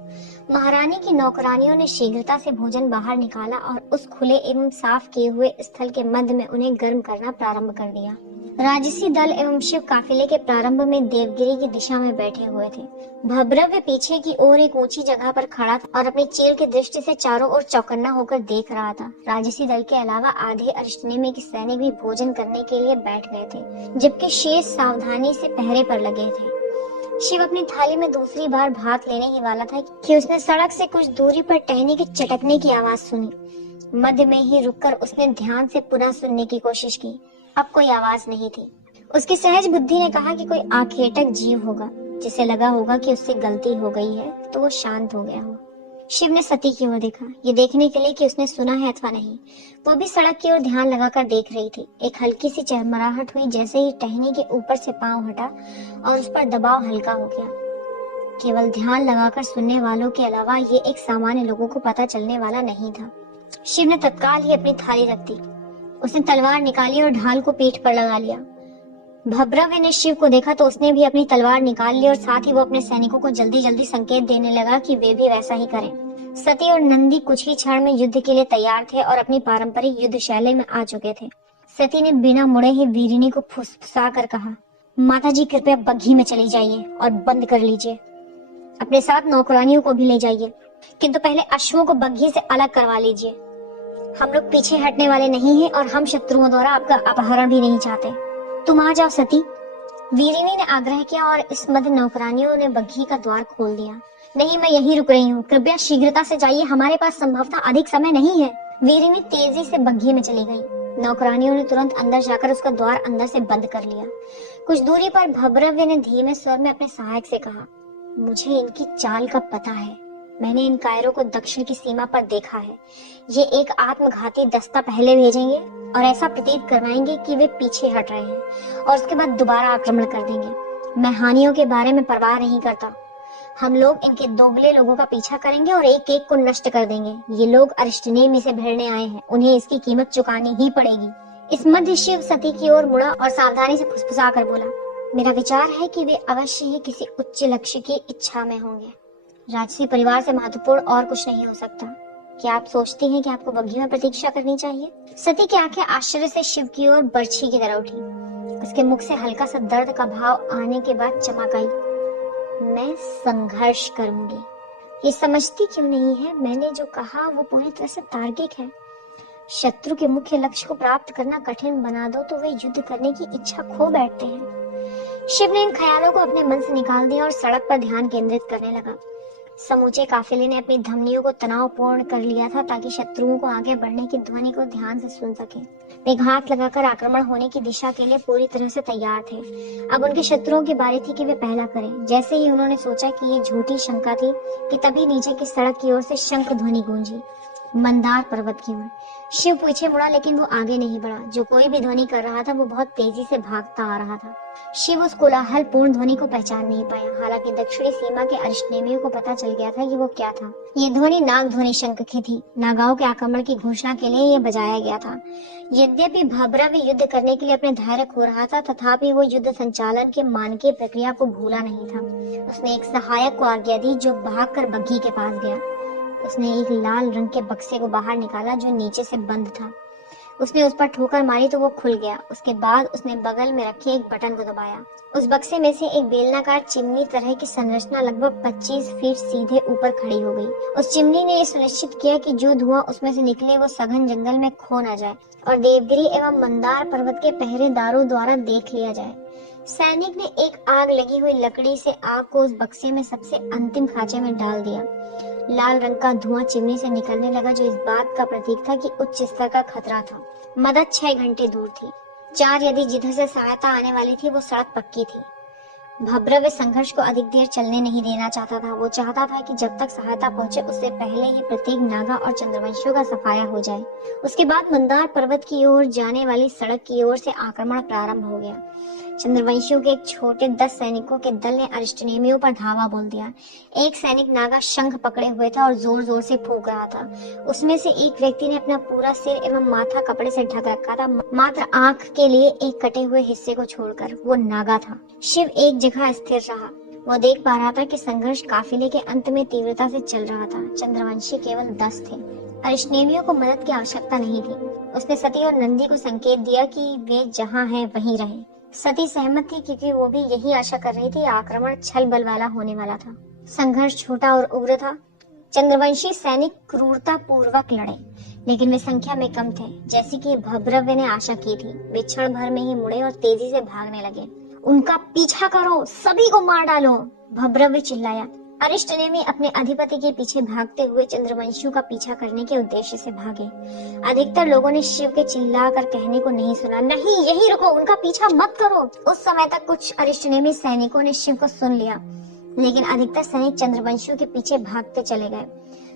महारानी की नौकरानियों ने शीघ्रता से भोजन बाहर निकाला और उस खुले एवं साफ किए हुए स्थल के मध्य में उन्हें गर्म करना प्रारंभ कर दिया। राजसी दल एवं शिव काफिले के प्रारंभ में देवगिरी की दिशा में बैठे हुए थे। भद्रव्य पीछे की ओर एक ऊंची जगह पर खड़ा था और अपनी चील की दृष्टि से चारों ओर चौकन्ना होकर देख रहा था। राजसी दल के अलावा आधे अरिष्टनेमी के सैनिक भी भोजन करने के लिए बैठ गए थे, जबकि शेष सावधानी से पहरे पर लगे थे। शिव अपनी थाली में दूसरी बार भात लेने ही वाला था कि उसने सड़क से कुछ दूरी पर टहनी के चटकने की आवाज सुनी। मध्य में ही रुककर उसने ध्यान से पुनः सुनने की कोशिश की। अब कोई आवाज नहीं थी। उसकी सहज बुद्धि ने कहा कि कोई आखेटक जीव होगा, जिसे लगा होगा कि उससे गलती हो गई है, तो वो शांत हो गया हो। शिव ने सती की ओर देखा, ये देखने के लिए कि उसने सुना है अथवा नहीं। वो भी सड़क की ओर ध्यान लगाकर देख रही थी। एक हल्की सी चरमराहट हुई जैसे ही टहनी के ऊपर से पांव हटा और उस पर दबाव हल्का हो गया। केवल ध्यान लगाकर सुनने वालों के अलावा ये एक सामान्य लोगों को पता चलने वाला नहीं था। शिव ने तत्काल ही अपनी थाली रख दी। उसने तलवार निकाली और ढाल को पीठ पर लगा लिया। भद्रव्य ने शिव को देखा तो उसने भी अपनी तलवार निकाल ली और साथ ही वो अपने सैनिकों को जल्दी जल्दी संकेत देने लगा कि वे भी वैसा ही करें। सती और नंदी कुछ ही क्षण में युद्ध के लिए तैयार थे और अपनी पारंपरिक युद्ध शैली में आ चुके थे। सती ने बिना मुड़े ही वीरिनी को फुसफुसा कर कहा, माताजी कृपया बग्घी में चली जाइए और बंद कर लीजिए। अपने साथ नौकरानियों को भी ले जाइए, किंतु पहले अश्वों को बग्घी से अलग करवा लीजिए। हम लोग पीछे हटने वाले नहीं हैं और हम शत्रुओं द्वारा आपका अपहरण भी नहीं चाहते। तुम आ जाओ सती, वीरिनी ने आग्रह किया और इस मध्य नौकरानियों ने बग्घी का द्वार खोल दिया। नहीं, मैं यहीं रुक रही हूँ, कृपया शीघ्रता से जाइए, हमारे पास संभवतः अधिक समय नहीं है। वीरिनी तेजी से बग्घी में चली गई। नौकरानियों ने तुरंत अंदर जाकर उसका द्वार अंदर से बंद कर लिया। कुछ दूरी पर भद्रव्य ने धीमे स्वर में अपने सहायक से कहा, मुझे इनकी चाल का पता है। मैंने इन कायरों को दक्षिण की सीमा पर देखा है। ये एक आत्मघाती दस्ता पहले भेजेंगे और ऐसा प्रतीत करवाएंगे कि वे पीछे हट रहे हैं और उसके बाद दोबारा आक्रमण कर देंगे। मैं हानियों के बारे में परवाह नहीं करता। हम लोग इनके दोगले लोगों का पीछा करेंगे और एक एक को नष्ट कर देंगे। ये लोग अरिष्टनेमी से भिड़ने आए हैं, उन्हें इसकी कीमत चुकानी ही पड़ेगी। इस मध्य शिव सती की ओर मुड़ा और सावधानी से फुसफुसा कर बोला, मेरा विचार है कि वे अवश्य ही किसी उच्च लक्ष्य की इच्छा में होंगे। राजसी परिवार से महत्वपूर्ण और कुछ नहीं हो सकता। क्या आप सोचती हैं कि आपको बग्घी में प्रतीक्षा करनी चाहिए? सती की आंखें आश्चर्य से शिव की ओर बर्छी की तरह उठी। उसके मुख से हल्का सा दर्द का भाव आने के बाद चमक आई। मैं संघर्ष करूंगी। ये समझती क्यों नहीं है? मैंने जो कहा वो पूरी तरह से तार्किक है। शत्रु के मुख्य लक्ष्य को प्राप्त करना कठिन बना दो तो वे युद्ध करने की इच्छा खो बैठते हैं। शिव ने इन ख्यालों को अपने मन से निकाल दिया और सड़क पर ध्यान केंद्रित करने लगा। समूचे काफिले ने अपनी धमनियों को तनावपूर्ण कर लिया था ताकि शत्रुओं को आगे बढ़ने की ध्वनि को ध्यान से सुन सके। वे घात लगाकर आक्रमण होने की दिशा के लिए पूरी तरह से तैयार थे। अब उनके शत्रुओं की बारी थी कि वे पहला करें। जैसे ही उन्होंने सोचा कि ये झूठी शंका थी कि तभी नीचे की सड़क की ओर से शंख ध्वनि गूंजी, मंदार पर्वत की ओर। शिव पीछे मुड़ा लेकिन वो आगे नहीं बढ़ा। जो कोई भी ध्वनि कर रहा था वो बहुत तेजी से भागता आ रहा था। शिव उस कोलाहल पूर्ण ध्वनि को पहचान नहीं पाया। हालांकि दक्षिणी सीमा के अरिष्टनेमियों को पता चल गया था कि वो क्या था। ये ध्वनि नाग ध्वनि शंख की थी। नागाओं के आक्रमण की घोषणा के लिए ये बजाया गया था। यद्यपि भद्रव्य युद्ध करने के लिए अपने धैर्य खो रहा था, तथापि वो युद्ध संचालन के मानकीय प्रक्रिया को भूला नहीं था। उसने एक सहायक को आज्ञा दी जो भागकर बग्घी के पास गया। उसने एक लाल रंग के बक्से को बाहर निकाला जो नीचे से बंद था। उसने उस पर ठोकर मारी तो वो खुल गया। उसके बाद उसने बगल में रखे एक बटन को दबाया। उस बक्से में से एक बेलनाकार चिमनी तरह की संरचना लगभग 25 फीट सीधे ऊपर खड़ी हो गई। उस चिमनी ने यह सुनिश्चित किया कि जो धुआं उसमें से निकले वो सघन जंगल में खो न जाए और देवगिरी एवं मंदार पर्वत के पहरेदारों द्वारा देख लिया जाए। सैनिक ने एक आग लगी हुई लकड़ी से आग को उस बक्से में सबसे अंतिम खांचे में डाल दिया। लाल रंग का धुआं चिमनी से निकलने लगा जो इस बात का प्रतीक था कि उच्च स्तर का खतरा था। मदद 6 घंटे दूर थी। 4 यदि जिधर से सहायता आने वाली थी वो सड़क पक्की थी। भद्रव्य संघर्ष को अधिक देर चलने नहीं देना चाहता था। वो चाहता था कि जब तक सहायता पहुंचे उससे पहले ही प्रत्येक नागा और चंद्रवंशियों का सफाया हो जाए। उसके बाद मंदार पर्वत की ओर जाने वाली सड़क की ओर से आक्रमण प्रारंभ हो गया। चंद्रवंशियों के एक छोटे 10 सैनिकों के दल ने अरिष्टनेमियों पर धावा बोल दिया। एक सैनिक नागा शंख पकड़े हुए था और जोर जोर से फूंक रहा था। उसमें से एक व्यक्ति ने अपना पूरा सिर एवं माथा कपड़े से ढक रखा था, मात्र आंख के लिए एक कटे हुए हिस्से को छोड़कर। वो नागा था। शिव एक जगह स्थिर रहा। वो देख पा रहा था कि संघर्ष काफिले के अंत में तीव्रता से चल रहा था। चंद्रवंशी केवल 10 थे। अरिष्टनेमियों को मदद की आवश्यकता नहीं थी। उसने सती और नंदी को संकेत दिया कि वे जहाँ हैं वहीं रहे। सती सहमत थी क्योंकि वो भी यही आशा कर रही थी। आक्रमण छल बल वाला होने वाला था। संघर्ष छोटा और उग्र था। चंद्रवंशी सैनिक क्रूरता पूर्वक लड़े, लेकिन वे संख्या में कम थे, जैसी कि भद्रव्य ने आशा की थी। वे क्षण भर में ही मुड़े और तेजी से भागने लगे। उनका पीछा करो, सभी को मार डालो, भद्रव्य चिल्लाया। अरिष्टनेमि अपने अधिपति के पीछे भागते हुए चंद्रवंशियों का पीछा करने के उद्देश्य से भागे। अधिकतर लोगों ने शिव के चिल्लाकर कहने को नहीं सुना, नहीं यही रुको, उनका पीछा मत करो। उस समय तक कुछ अरिष्टनेमि सैनिकों ने शिव को सुन लिया, लेकिन अधिकतर सैनिक चंद्रवंशियों के पीछे भागते चले गए।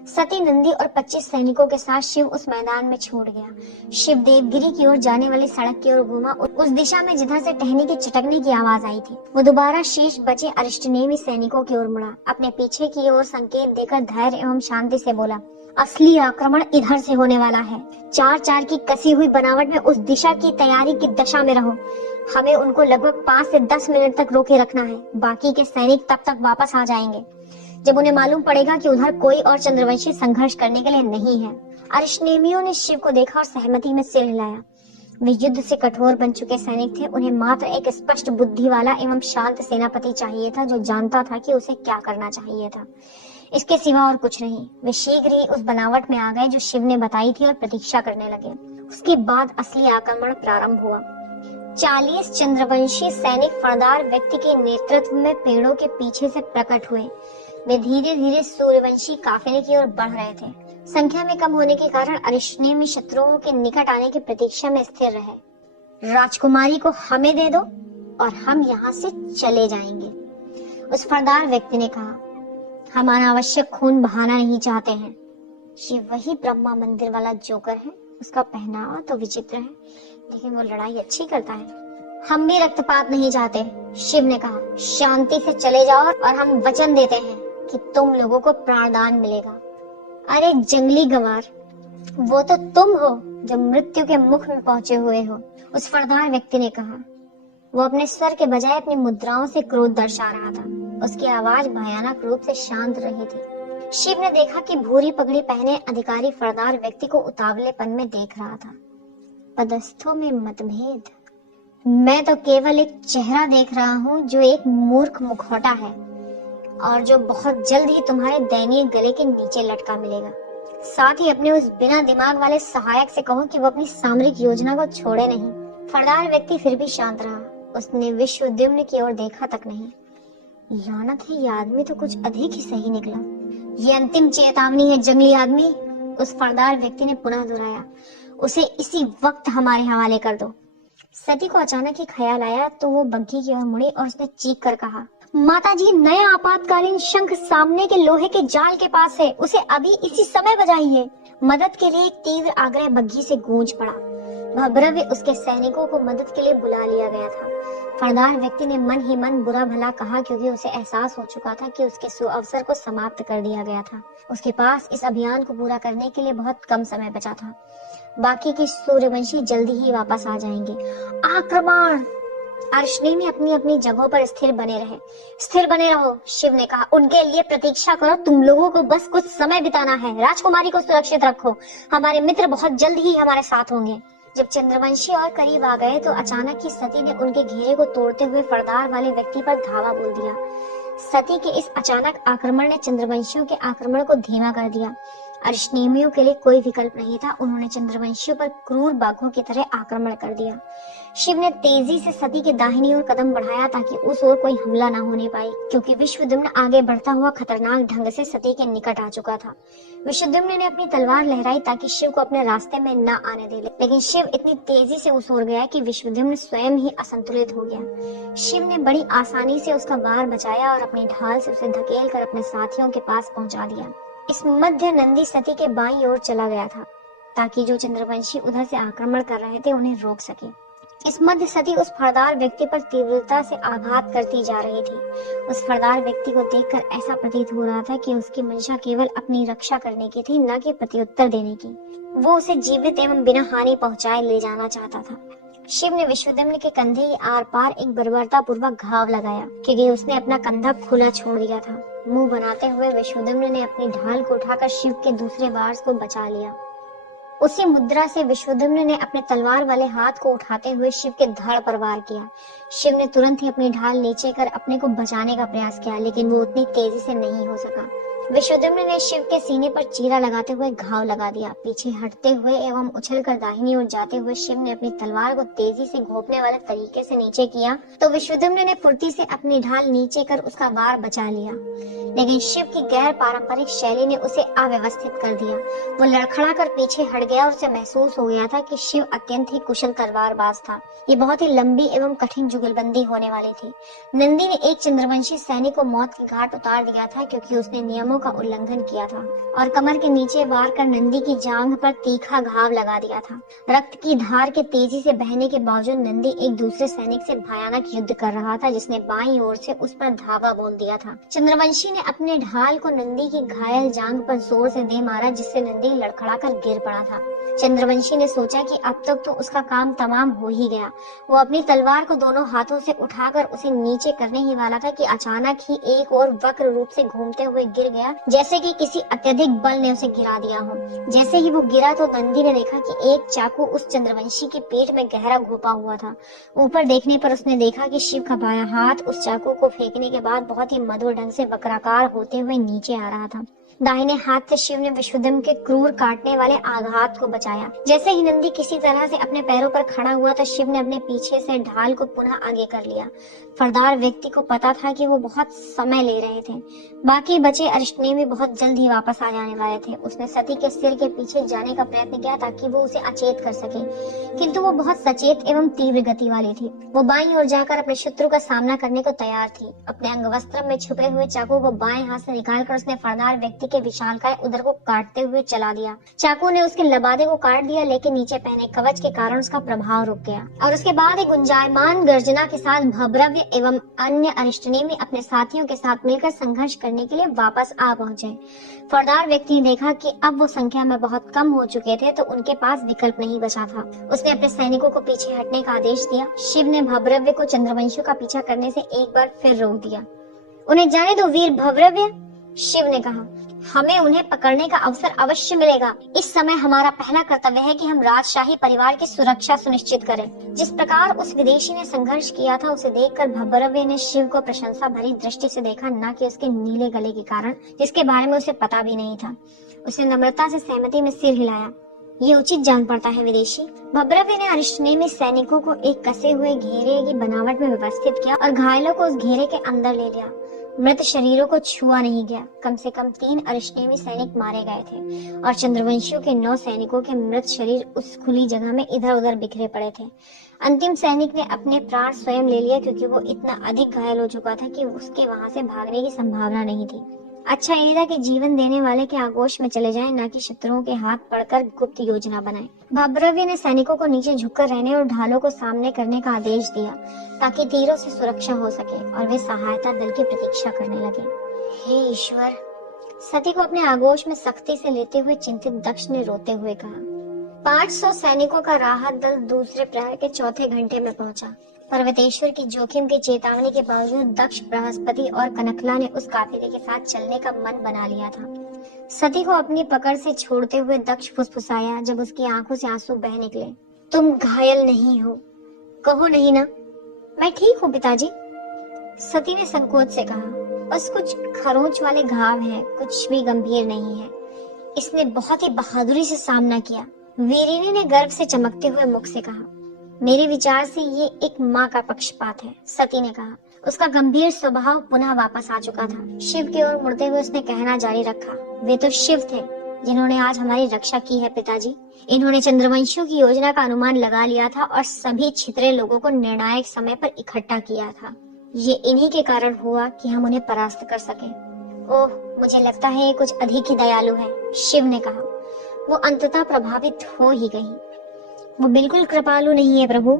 सती, नंदी और 25 सैनिकों के साथ शिव उस मैदान में छूट गया। शिव देवगिरी की ओर जाने वाली सड़क की ओर घूमा, उस दिशा में जिधर से टहनी के चटकने की आवाज आई थी। वो दोबारा शेष बचे अरिष्टनेमि सैनिकों की ओर मुड़ा। अपने पीछे की ओर संकेत देकर धैर्य एवं शांति से बोला, असली आक्रमण इधर से होने वाला है। 4-4 की कसी हुई बनावट में उस दिशा की तैयारी की दशा में रहो। हमें उनको लगभग 5 से 10 मिनट तक रोके रखना है। बाकी के सैनिक तब तक वापस आ जाएंगे जब उन्हें मालूम पड़ेगा कि उधर कोई और चंद्रवंशी संघर्ष करने के लिए नहीं है। अरिष्टनेमियों ने शिव को देखा और सहमति में सिर हिलाया। वे युद्ध से कठोर बन चुके सैनिक थे। उन्हें मात्र एक स्पष्ट बुद्धि वाला एवं शांत सेनापति चाहिए था, जो जानता था कि उसे क्या करना चाहिए था। इसके सिवा और कुछ नहीं। वे शीघ्र ही उस बनावट में आ गए जो शिव ने बताई थी और प्रतीक्षा करने लगे। उसके बाद असली आक्रमण प्रारंभ हुआ। 40 चंद्रवंशी सैनिक फरदार व्यक्ति के नेतृत्व में पेड़ों के पीछे से प्रकट हुए। वे धीरे धीरे सूर्यवंशी काफिले की ओर बढ़ रहे थे। संख्या में कम होने के कारण अरिष्टनेमि शत्रुओं के निकट आने की प्रतीक्षा में स्थिर रहे। राजकुमारी को हमें दे दो और हम यहाँ से चले जाएंगे, उस फरदार व्यक्ति ने कहा। हम अनावश्यक खून बहाना नहीं चाहते हैं। शिव वही ब्रह्मा मंदिर वाला जोकर है। उसका पहनावा तो विचित्र है, लेकिन वो लड़ाई अच्छी करता है। हम भी रक्तपात नहीं चाहते, शिव ने कहा। शांति से चले जाओ और हम वचन देते हैं कि तुम लोगों को प्राणदान मिलेगा। अरे जंगली गंवार, वो तो तुम हो जो मृत्यु के मुख में पहुंचे हुए हो, उस फरदार व्यक्ति ने कहा। वो अपने स्वर के बजाय अपनी मुद्राओं से क्रोध दर्शा रहा था। उसकी आवाज भयानक रूप से शांत रही थी। शिव ने देखा कि भूरी पगड़ी पहने अधिकारी फरदार व्यक्ति को उतावलेपन में देख रहा था। पदस्थों में मतभेद? मैं तो केवल एक चेहरा देख रहा हूँ जो एक मूर्ख मुखौटा है और जो बहुत जल्द ही तुम्हारे दयनीय गले के नीचे लटका मिलेगा। साथ ही अपने उस बिना दिमाग वाले सहायक से कहो कि वो अपनी सामरिक योजना को छोड़े नहीं। फरदार व्यक्ति फिर भी शांत रहा। उसने विश्वद्युम्न की ओर देखा तक नहीं। लानत है, ये आदमी तो कुछ अधिक ही सही निकला। ये अंतिम चेतावनी है जंगली आदमी, उस फरदार व्यक्ति ने पुनः दोहराया। उसे इसी वक्त हमारे हवाले कर दो। सती को अचानक ही ख्याल आया तो वो बग्घी की ओर मुड़ी और उसने चीख कर कहा, माताजी, नया आपातकालीन शंख सामने के लोहे के जाल के पास है, उसे अभी इसी समय बजाइए। मदद के लिए एक तीव्र आग्रह बग्घी से गूंज पड़ा। भद्रव्य उसके सैनिकों को मदद के लिए बुला लिया गया था। फरदार व्यक्ति ने मन ही मन बुरा भला कहा, क्योंकि उसे एहसास हो चुका था कि उसके सुअवसर को समाप्त कर दिया गया था। उसके पास इस अभियान को पूरा करने के लिए बहुत कम समय बचा था। बाकी के सूर्यवंशी जल्दी ही वापस आ जाएंगे। आक्रमण! अरिष्टनेमि अपनी अपनी जगहों पर स्थिर बने रहे। स्थिर बने रहो, शिव ने कहा। उनके लिए प्रतीक्षा करो। तुम लोगों को बस कुछ समय बिताना है। राजकुमारी को सुरक्षित रखो। हमारे मित्र बहुत जल्द ही हमारे साथ होंगे। जब चंद्रवंशी और करीब आ गए तो अचानक ही सती ने उनके घेरे को तोड़ते हुए फरदार वाले व्यक्ति पर धावा बोल दिया। सती के इस अचानक आक्रमण ने चंद्रवंशियों के आक्रमण को धीमा कर दिया। अरिष्टनेमियों के लिए कोई विकल्प नहीं था। उन्होंने चंद्रवंशियों पर क्रूर बाघों की तरह आक्रमण कर दिया। शिव ने तेजी से सती के दाहिनी ओर कदम बढ़ाया ताकि उस ओर कोई हमला न होने पाए, क्योंकि विश्वद्युम्न आगे बढ़ता हुआ खतरनाक ढंग से सती के निकट आ चुका था। विश्वद्युम्न ने अपनी तलवार लहराई ताकि शिव को अपने रास्ते में न आने दे, लेकिन शिव इतनी तेजी से उस ओर गया कि विश्वद्युम्न स्वयं ही असंतुलित हो गया। शिव ने बड़ी आसानी से उसका वार बचाया और अपनी ढाल से उसे धकेल कर अपने साथियों के पास पहुंचा दिया। इस मध्य नंदी सती के बाईं ओर चला गया था ताकि जो चंद्रवंशी उधर से आक्रमण कर रहे थे उन्हें रोक सके। इस मध्य सती उस फरदार व्यक्ति पर तीव्रता से आघात करती जा रही थी। उस फरदार व्यक्ति को देखकर ऐसा प्रतीत हो रहा था कि उसकी मंशा केवल अपनी रक्षा करने की थी, न कि प्रत्युत्तर देने की। वो उसे जीवित एवं बिना हानि पहुंचाए ले जाना चाहता था। शिव ने विश्वदम्न के कंधे के आर पार एक बर्बरता पूर्वक घाव लगाया, क्योंकि उसने अपना कंधा खुला छोड़ दिया था। मुंह बनाते हुए विश्वदम्न ने अपनी ढाल को उठाकर शिव के दूसरे वार को बचा लिया। उसी मुद्रा से विश्वदम्न ने अपने तलवार वाले हाथ को उठाते हुए शिव के धड़ पर वार किया। शिव ने तुरंत ही अपनी ढाल नीचे कर अपने को बचाने का प्रयास किया, लेकिन वो उतनी तेजी से नहीं हो सका। विश्वदम्न ने शिव के सीने पर चीरा लगाते हुए घाव लगा दिया। पीछे हटते हुए एवं उछलकर दाहिनी ओर जाते हुए शिव ने अपनी तलवार को तेजी से घोंपने वाले तरीके से नीचे किया, तो विश्वदम्न ने फुर्ती से अपनी ढाल नीचे कर उसका वार बचा लिया, लेकिन शिव की गैर पारंपरिक शैली ने उसे अव्यवस्थित कर दिया। वो लड़खड़ा कर पीछे हट गया और उसे महसूस हो गया था कि शिव अत्यंत ही कुशल तलवारबाज था। ये बहुत ही लंबी एवं कठिन जुगलबंदी होने वाली थी। नंदी ने एक चंद्रवंशी सैनिक को मौत की घाट उतार दिया था, क्योंकि उसने नियमों का उल्लंघन किया था और कमर के नीचे वार कर नंदी की जांघ पर तीखा घाव लगा दिया था। रक्त की धार के तेजी से बहने के बावजूद नंदी एक दूसरे सैनिक से भयानक युद्ध कर रहा था, जिसने बाईं ओर से उस पर धावा बोल दिया था। चंद्रवंशी ने अपने ढाल को नंदी की घायल जांघ पर जोर से दे मारा, जिससे नंदी लड़खड़ा कर गिर पड़ा था। चंद्रवंशी ने सोचा कि अब तक तो उसका काम तमाम हो ही गया। वो अपनी तलवार को दोनों हाथों से उठाकर उसे नीचे करने ही वाला था कि अचानक ही एक और वक्र रूप से घूमते हुए गिर गया, जैसे कि किसी अत्यधिक बल ने उसे गिरा दिया हो। जैसे ही वो गिरा तो नंदी ने देखा कि एक चाकू उस चंद्रवंशी के पेट में गहरा घुपा हुआ था। ऊपर देखने पर उसने देखा कि शिव का बायां हाथ उस चाकू को फेंकने के बाद बहुत ही मधुर ढंग से वक्राकार होते हुए नीचे आ रहा था। दाहिने हाथ से शिव ने विश्वदम्न के क्रूर काटने वाले आघात को बचाया। जैसे ही नंदी किसी तरह से अपने पैरों पर खड़ा हुआ तो शिव ने अपने पीछे से ढाल को पुनः आगे कर लिया। फरदार व्यक्ति को पता था कि वो बहुत समय ले रहे थे। बाकी बचे अरिष्टनेमी बहुत जल्द ही वापस आ जाने वाले थे। उसने सती के सिर के पीछे जाने का प्रयत्न किया ताकि वो उसे अचेत कर सके, किंतु वो बहुत सचेत एवं तीव्र गति वाली थी। वो बाईं ओर जाकर अपने शत्रु का सामना करने को तैयार थी। अपने अंगवस्त्र में छुपे हुए चाकू को बाएं हाथ से निकालकर उसने फरदार व्यक्ति के विशालकाय उदर को काटते हुए चला दिया। चाकू ने उसके लबादे को काट दिया, लेकिन नीचे पहने कवच के कारण उसका प्रभाव रुक गया और उसके बाद एक गुंजायमान गर्जना के साथ भद्रव्य एवं अन्य अरिष्टनेमी अपने साथियों के साथ मिलकर संघर्ष करने के लिए वापस आ पहुंचे। फरदार व्यक्ति ने देखा कि अब वो संख्या में बहुत कम हो चुके थे, तो उनके पास विकल्प नहीं बचा था। उसने अपने सैनिकों को पीछे हटने का आदेश दिया। शिव ने भद्रव्य को चंद्रवंशियों का पीछा करने से एक बार फिर रोक दिया। उन्हें जाने दो वीर भद्रव्य, शिव ने कहा। हमें उन्हें पकड़ने का अवसर अवश्य मिलेगा। इस समय हमारा पहला कर्तव्य है कि हम राजशाही परिवार की सुरक्षा सुनिश्चित करें। जिस प्रकार उस विदेशी ने संघर्ष किया था, उसे देखकर भद्रव्य ने शिव को प्रशंसा भरी दृष्टि से देखा, न कि उसके नीले गले के कारण, जिसके बारे में उसे पता भी नहीं था। उसने नम्रता से सहमति में सिर हिलाया। ये उचित जान पड़ता है विदेशी। भद्रव्य ने अरिष्टनेमी सैनिकों को एक कसे हुए घेरे की बनावट में व्यवस्थित किया और घायलों को उस घेरे के अंदर ले लिया। मृत शरीरों को छुआ नहीं गया। कम से कम 3 अरिष्टनेमी सैनिक मारे गए थे और चंद्रवंशियों के 9 सैनिकों के मृत शरीर उस खुली जगह में इधर उधर बिखरे पड़े थे। अंतिम सैनिक ने अपने प्राण स्वयं ले लिया, क्योंकि वो इतना अधिक घायल हो चुका था कि उसके वहां से भागने की संभावना नहीं थी। अच्छा ये था कि जीवन देने वाले के आगोश में चले जाएं, न कि शत्रुओं के हाथ पड़कर गुप्त योजना बनाएं। भद्रव्य ने सैनिकों को नीचे झुककर रहने और ढालों को सामने करने का आदेश दिया, ताकि तीरों से सुरक्षा हो सके और वे सहायता दल की प्रतीक्षा करने लगे। हे ईश्वर, सती को अपने आगोश में सख्ती से लेते हुए चिंतित दक्ष ने रोते हुए कहा। 500 सैनिकों का राहत दल दूसरे प्रहर के चौथे घंटे में पहुंचा। पर्वतेश्वर की जोखिम की चेतावनी के बावजूद दक्ष, बृहस्पति और कनकला ने उस काफिले के साथ चलने का मन बना लिया था। सती को अपनी पकड़ से छोड़ते हुए दक्ष फुसफुसाया, जब उसकी आंखों से आंसू बह निकले। तुम घायल नहीं हो, कहो नहीं ना। मैं ठीक हूँ पिताजी, सती ने संकोच से कहा। बस कुछ खरोंच वाले घाव हैं, कुछ भी गंभीर नहीं है। इसने बहुत ही बहादुरी से सामना किया, वीरिनी ने गर्व से चमकते हुए मुख से कहा। मेरे विचार से ये एक माँ का पक्षपात है, सती ने कहा। उसका गंभीर स्वभाव पुनः वापस आ चुका था। शिव की ओर मुड़ते हुए उसने कहना जारी रखा। वे तो शिव थे जिन्होंने आज हमारी रक्षा की है पिताजी। इन्होंने चंद्रवंशियों की योजना का अनुमान लगा लिया था और सभी छितरे लोगों को निर्णायक समय पर इकट्ठा किया था। ये इन्हीं के कारण हुआ कि हम उन्हें परास्त कर सके। ओह, मुझे लगता है ये कुछ अधिक ही दयालु है, शिव ने कहा। वो अंततः प्रभावित हो ही गई। वो बिल्कुल कृपालु नहीं है प्रभु,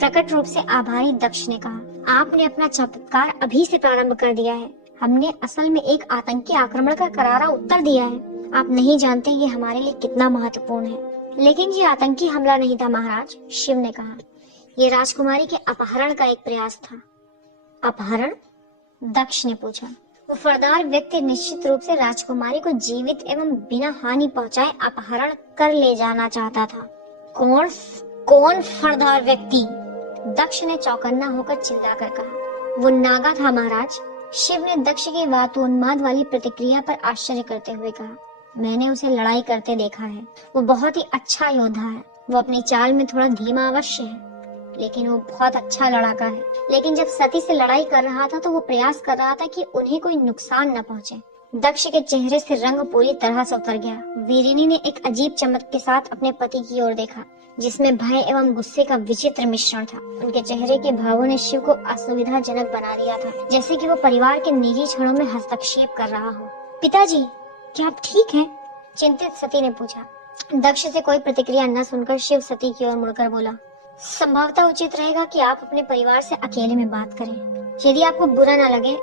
प्रकट रूप से आभारी दक्ष ने कहा, आपने अपना चमत्कार अभी से प्रारंभ कर दिया है। हमने असल में एक आतंकी आक्रमण का करारा उत्तर दिया है। आप नहीं जानते ये हमारे लिए कितना महत्वपूर्ण है। लेकिन ये आतंकी हमला नहीं था महाराज, शिव ने कहा। ये राजकुमारी के अपहरण का एक प्रयास था। अपहरण? दक्ष ने पूछा। वो फरदार व्यक्ति निश्चित रूप से राजकुमारी को जीवित एवं बिना हानि पहुंचाए अपहरण कर ले जाना चाहता था। कौन फरदार व्यक्ति? दक्ष ने चौकन्ना होकर चिल्लाकर कहा। वो नागा था महाराज। शिव ने दक्ष की वातोन्माद वाली प्रतिक्रिया पर आश्चर्य करते हुए कहा, मैंने उसे लड़ाई करते देखा है। वो बहुत ही अच्छा योद्धा है। वो अपनी चाल में थोड़ा धीमा अवश्य है, लेकिन वो बहुत अच्छा लड़ाका है। लेकिन जब सती से लड़ाई कर रहा था तो वो प्रयास कर रहा था कि उन्हें कोई नुकसान न पहुंचे। दक्ष के चेहरे से रंग पूरी तरह से उतर गया। वीरिनी ने एक अजीब चमक के साथ अपने पति की ओर देखा, जिसमें भय एवं गुस्से का विचित्र मिश्रण था। उनके चेहरे के भावों ने शिव को असुविधाजनक बना दिया था, जैसे कि वो परिवार के निजी क्षणों में हस्तक्षेप कर रहा हो। पिताजी, क्या आप ठीक हैं? चिंतित सती ने पूछा। दक्ष से कोई प्रतिक्रिया न सुनकर शिव सती की ओर मुड़कर बोला, संभवतः उचित रहेगा कि आप अपने परिवार से अकेले में बात करें। यदि आपको बुरा न लगे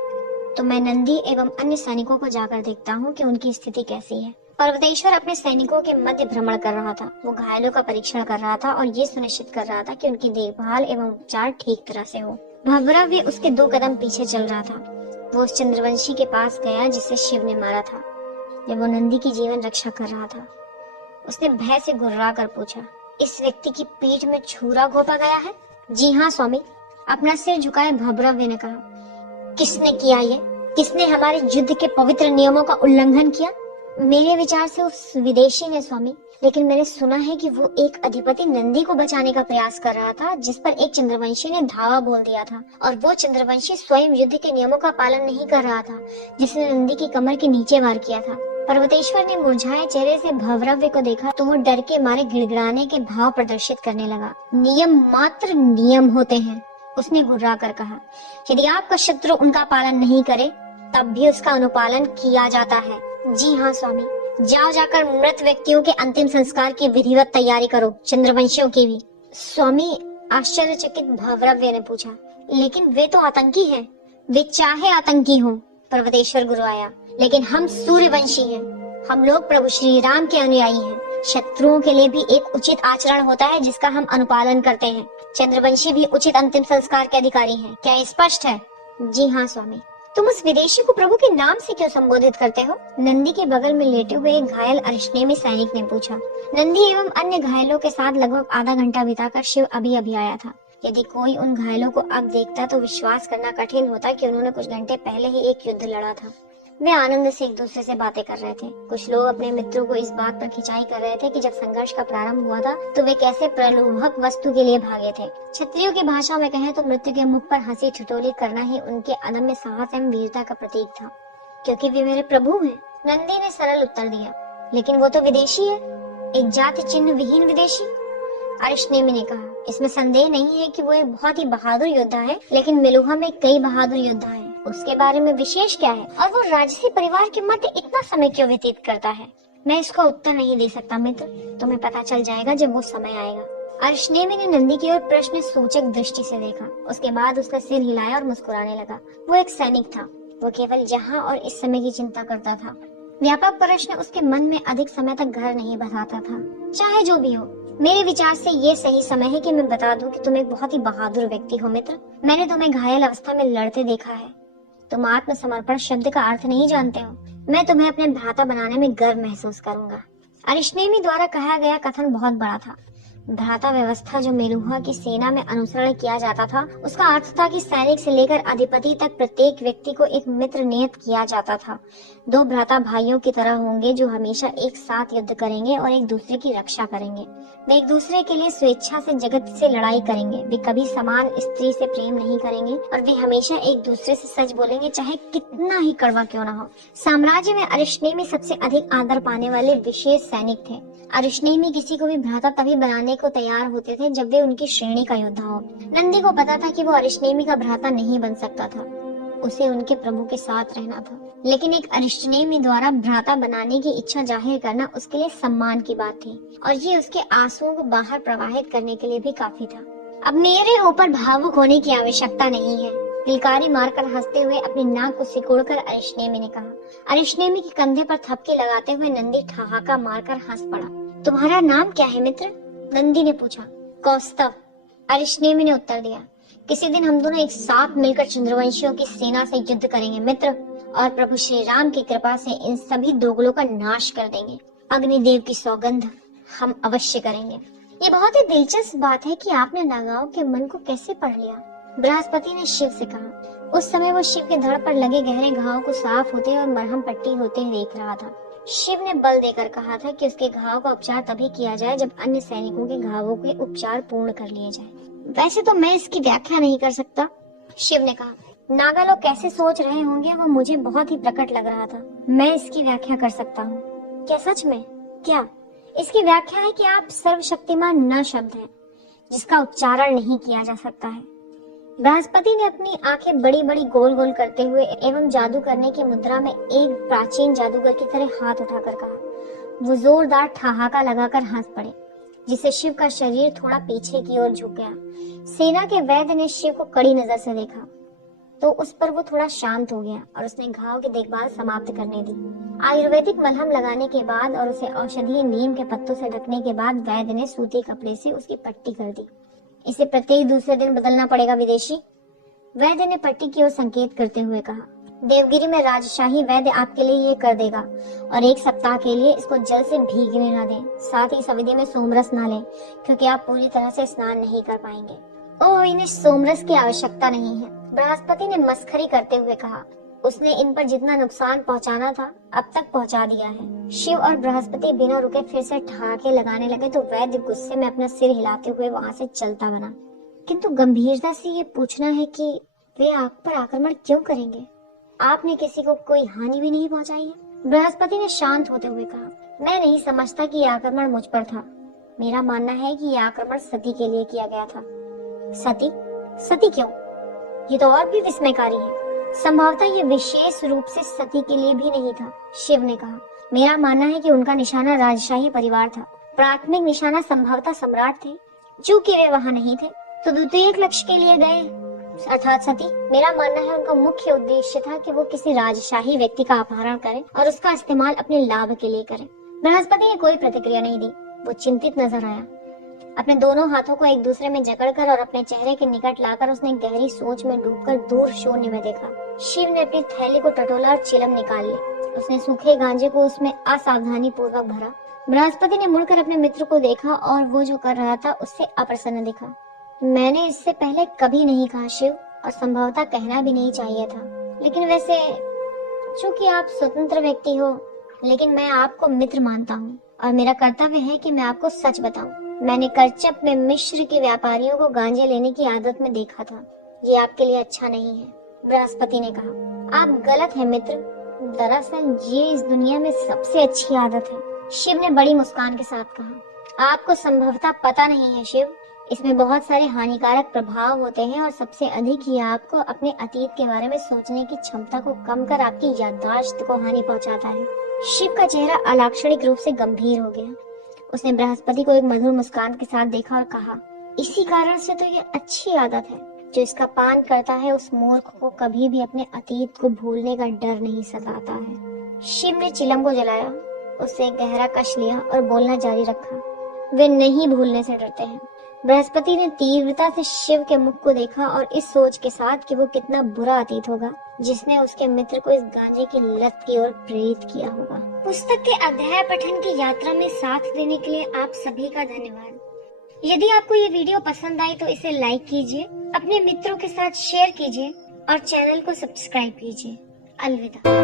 तो मैं नंदी एवं अन्य सैनिकों को जाकर देखता हूँ कि उनकी स्थिति कैसी है। पर्वतेश्वर अपने सैनिकों के मध्य भ्रमण कर रहा था। वो घायलों का परीक्षण कर रहा था और ये सुनिश्चित कर रहा था कि उनकी देखभाल एवं उपचार ठीक तरह से हो। भवरा भी उसके 2 कदम पीछे चल रहा था। वो उस चंद्रवंशी के पास गया जिसे शिव ने मारा था जब वो नंदी की जीवन रक्षा कर रहा था। उसने भय से गुर्रा कर पूछा, इस व्यक्ति की पीठ में छुरा घोंपा गया है? जी हाँ स्वामी, अपना सिर झुकाए भद्रव्य ने कहा। किसने किया ये? किसने हमारे युद्ध के पवित्र नियमों का उल्लंघन किया? मेरे विचार से उस विदेशी ने स्वामी, लेकिन मैंने सुना है कि वो एक अधिपति नंदी को बचाने का प्रयास कर रहा था, जिस पर एक चंद्रवंशी ने धावा बोल दिया था, और वो चंद्रवंशी स्वयं युद्ध के नियमों का पालन नहीं कर रहा था, जिसने नंदी की कमर के नीचे वार किया था। पर्वतेश्वर ने मुरझाए चेहरे से भवरव्य को देखा तो वो डर के मारे गिड़गिड़ाने के भाव प्रदर्शित करने लगा। नियम मात्र नियम होते हैं, उसने गुर्रा कर कहा। यदि आपका शत्रु उनका पालन नहीं करे तब भी उसका अनुपालन किया जाता है। जी हाँ स्वामी, जाओ जाकर मृत व्यक्तियों के अंतिम संस्कार की विधिवत तैयारी करो, चंद्रवंशियों की भी। स्वामी, आश्चर्यचकित भवरव्य ने पूछा, लेकिन वे तो आतंकी हैं। वे चाहे आतंकी हों, पर्वतेश्वर गुरुआया, लेकिन हम सूर्यवंशी हैं। हम लोग प्रभु श्री राम के अनुयायी हैं। शत्रुओं के लिए भी एक उचित आचरण होता है जिसका हम अनुपालन करते हैं। चंद्रवंशी भी उचित अंतिम संस्कार के अधिकारी हैं। क्या ये स्पष्ट है? जी हाँ स्वामी। तुम उस विदेशी को प्रभु के नाम से क्यों संबोधित करते हो? नंदी के बगल में लेटे हुए एक घायल अरिष्टेमी सैनिक ने पूछा। नंदी एवं अन्य घायलों के साथ लगभग आधा घंटा बिताकर शिव अभी अभी आया था। यदि कोई उन घायलों को अब देखता तो विश्वास करना कठिन होता कि उन्होंने कुछ घंटे पहले ही एक युद्ध लड़ा था। वे आनंद से एक दूसरे से बातें कर रहे थे। कुछ लोग अपने मित्रों को इस बात पर खिंचाई कर रहे थे कि जब संघर्ष का प्रारंभ हुआ था तो वे कैसे प्रलोभक वस्तु के लिए भागे थे। क्षत्रियों की भाषा में कहें तो मृत्यु के मुख पर हंसी ठिठोली करना ही उनके अदम्य साहस एवं वीरता का प्रतीक था। क्योंकि वे मेरे प्रभु हैं, नंदी ने सरल उत्तर दिया। लेकिन वो तो विदेशी है, एक जाति चिन्ह विहीन विदेशी, अरिष्टेमी ने कहा। इसमें संदेह नहीं है कि वो एक बहुत ही बहादुर योद्धा है, लेकिन मेलुहा में कई बहादुर योद्धा हैं। उसके बारे में विशेष क्या है? और वो राजसी परिवार के मध्य इतना समय क्यों व्यतीत करता है? मैं इसका उत्तर नहीं दे सकता मित्र, तुम्हें पता चल जाएगा जब वो समय आएगा। अरिष्टेमी ने नंदी की ओर प्रश्न सूचक दृष्टि से देखा। उसके बाद उसका सिर हिलाया और मुस्कुराने लगा। वो एक सैनिक था। वो केवल यहाँ और इस समय की चिंता करता था। व्यापक प्रश्न उसके मन में अधिक समय तक घर नहीं बसाता था। चाहे जो भी हो, मेरे विचार से ये सही समय है कि मैं बता दूं कि तुम एक बहुत ही बहादुर व्यक्ति हो मित्र। मैंने तुम्हें घायल अवस्था में लड़ते देखा है। तुम आत्मसमर्पण शब्द का अर्थ नहीं जानते हो। मैं तुम्हें अपने भ्राता बनाने में गर्व महसूस करूंगा। अरिष्टेमी द्वारा कहा गया कथन बहुत बड़ा था। भ्राता व्यवस्था जो मेलुहा की सेना में अनुसरण किया जाता था, उसका अर्थ था कि सैनिक से लेकर अधिपति तक प्रत्येक व्यक्ति को एक मित्र नियत किया जाता था। 2 भ्राता भाइयों की तरह होंगे जो हमेशा एक साथ युद्ध करेंगे और एक दूसरे की रक्षा करेंगे। वे एक दूसरे के लिए स्वेच्छा से जगत से लड़ाई करेंगे। वे कभी समान स्त्री से प्रेम नहीं करेंगे और वे हमेशा एक दूसरे से सच बोलेंगे, चाहे कितना ही कड़वा क्यों न हो। साम्राज्य में अरिष्टेमी सबसे अधिक आदर पाने वाले विशेष सैनिक थे। अरिष्टेमी किसी को भी भ्राता तभी बनाने को तैयार होते थे जब वे उनकी श्रेणी का योद्धा हो। नंदी को पता था कि वो अरिष्टेमी का भ्राता नहीं बन सकता था, उसे उनके प्रभु के साथ रहना था। लेकिन एक अरिष्टेमी द्वारा भ्राता बनाने की इच्छा जाहिर करना उसके लिए सम्मान की बात थी और ये उसके आंसुओं को बाहर प्रवाहित करने के लिए भी काफी था। अब मेरे ऊपर भावुक होने की आवश्यकता नहीं है, किलकारी मारकर हंसते हुए अपनी नाक को सिकोड़कर अरिशनेमी ने कहा। अरिशनेमी के कंधे पर थपकी लगाते हुए नंदी ठहाका मारकर हंस पड़ा। तुम्हारा नाम क्या है मित्र? नंदी ने पूछा। कौस्तव, अरिशनेमी ने उत्तर दिया। किसी दिन हम दोनों एक साथ मिलकर चंद्रवंशियों की सेना से युद्ध करेंगे मित्र, और प्रभु श्री राम की कृपा से इन सभी दोगलों का नाश कर देंगे। अग्निदेव की सौगंध, हम अवश्य करेंगे। ये बहुत ही दिलचस्प बात है कि आपने नागाओं के मन को कैसे पढ़ लिया, बृहस्पति ने शिव से कहा। उस समय वो शिव के धड़ पर लगे गहरे घाव को साफ होते और मरहम पट्टी होते देख रहा था। शिव ने बल देकर कहा था कि उसके घाव का उपचार तभी किया जाए जब अन्य सैनिकों के घावों के उपचार पूर्ण कर लिए जाए। वैसे तो मैं इसकी व्याख्या नहीं कर सकता, शिव ने कहा। नागा लोग कैसे सोच रहे होंगे वो मुझे बहुत ही प्रकट लग रहा था। मैं इसकी व्याख्या कर सकता हूँ। क्या सच में? क्या? इसकी व्याख्या है कि आप सर्वशक्तिमान न शब्द है जिसका उच्चारण नहीं किया जा सकता है। बृहस्पति ने अपनी आंखें बड़ी बड़ी गोल गोल करते हुए एवं जादू करने की मुद्रा में एक प्राचीन जादूगर की तरह हाथ उठाकर कहा। वो जोरदार ठहाका लगाकर हंस पड़े, जिससे शिव का शरीर थोड़ा पीछे की ओर झुक गया। सेना के वैद्य ने शिव को कड़ी नजर से देखा तो उस पर वो थोड़ा शांत हो गया और उसने घाव की देखभाल समाप्त करने दी। आयुर्वेदिक मलहम लगाने के बाद और उसे औषधीय नीम के पत्तों से ढकने के बाद वैद्य ने सूती कपड़े से उसकी पट्टी कर दी। इसे प्रत्येक दूसरे दिन बदलना पड़ेगा विदेशी, वैद्य ने पट्टी की ओर संकेत करते हुए कहा। देवगिरी में राजशाही वैद्य आपके लिए ये कर देगा और एक सप्ताह के लिए इसको जल से भीगने न दें। साथ ही सविधि में सोमरस न लें क्योंकि आप पूरी तरह से स्नान नहीं कर पाएंगे। ओह, इन्हें सोमरस की आवश्यकता नहीं है, बृहस्पति ने मस्खरी करते हुए कहा। उसने इन पर जितना नुकसान पहुंचाना था अब तक पहुंचा दिया है। शिव और बृहस्पति बिना रुके फिर से ठहाके लगाने लगे तो वैद्य गुस्से में अपना सिर हिलाते हुए वहां से चलता बना। किंतु गंभीरता से ये पूछना है कि वे आप पर आक्रमण क्यों करेंगे? आपने किसी को कोई हानि भी नहीं पहुंचाई है। बृहस्पति ने शांत होते हुए कहा। मैं नहीं समझता कि यह आक्रमण मुझ पर था। मेरा मानना है कि यह आक्रमण सती के लिए किया गया था। सती? सती क्यों? ये तो और भी विस्मयकारी है। संभवतः ये विशेष रूप से सती के लिए भी नहीं था, शिव ने कहा। मेरा मानना है कि उनका निशाना राजशाही परिवार था। प्राथमिक निशाना संभवतः सम्राट थे। चूंकि वे वहां नहीं थे तो द्वितीय लक्ष्य के लिए गए, अर्थात सती। मेरा मानना है उनका मुख्य उद्देश्य था कि वो किसी राजशाही व्यक्ति का अपहरण करें और उसका इस्तेमाल अपने लाभ के लिए करें। बृहस्पति ने कोई प्रतिक्रिया नहीं दी। वो चिंतित नजर आया। अपने दोनों हाथों को एक दूसरे में जकड़कर और अपने चेहरे के निकट लाकर उसने गहरी सोच में डूबकर दूर शून्य में देखा। शिव ने अपनी थैली को टटोला और चिलम निकाल ली। उसने सूखे गांजे को उसमें असावधानी पूर्वक भरा। बृहस्पति ने मुड़कर अपने मित्र को देखा और वो जो कर रहा था उससे अप्रसन्न दिखा। मैंने इससे पहले कभी नहीं कहा शिव, और संभवतः कहना भी नहीं चाहिए था। लेकिन वैसे चूंकि आप स्वतंत्र व्यक्ति हो, लेकिन मैं आपको मित्र मानता हूँ और मेरा कर्तव्य है कि मैं आपको सच बताऊं। मैंने करचप में मिस्र के व्यापारियों को गांजे लेने की आदत में देखा था। ये आपके लिए अच्छा नहीं है, बृहस्पति ने कहा। आप गलत हैं मित्र। दरअसल ये इस दुनिया में सबसे अच्छी आदत है, शिव ने बड़ी मुस्कान के साथ कहा। आपको संभवतः पता नहीं है शिव, इसमें बहुत सारे हानिकारक प्रभाव होते हैं और सबसे अधिक ये आपको अपने अतीत के बारे में सोचने की क्षमता को कम कर आपकी याददाश्त को हानि पहुंचाता है। शिव का चेहरा अलाक्षणिक रूप से गंभीर हो गया। उसने बृहस्पति को एक मधुर मुस्कान के साथ देखा और कहा, इसी कारण से तो ये अच्छी आदत है। जो इसका पान करता है उस मूर्ख को कभी भी अपने अतीत को भूलने का डर नहीं सताता है। शिव ने चिलम को जलाया, उससे गहरा कश लिया और बोलना जारी रखा। वे नहीं भूलने से डरते हैं। बृहस्पति ने तीव्रता से शिव के मुख को देखा और इस सोच के साथ कि वो कितना बुरा अतीत होगा जिसने उसके मित्र को इस गांजे की लत की ओर प्रेरित किया होगा। पुस्तक के अध्याय पठन की यात्रा में साथ देने के लिए आप सभी का धन्यवाद। यदि आपको ये वीडियो पसंद आई तो इसे लाइक कीजिए, अपने मित्रों के साथ शेयर कीजिए और चैनल को सब्सक्राइब कीजिए। अलविदा।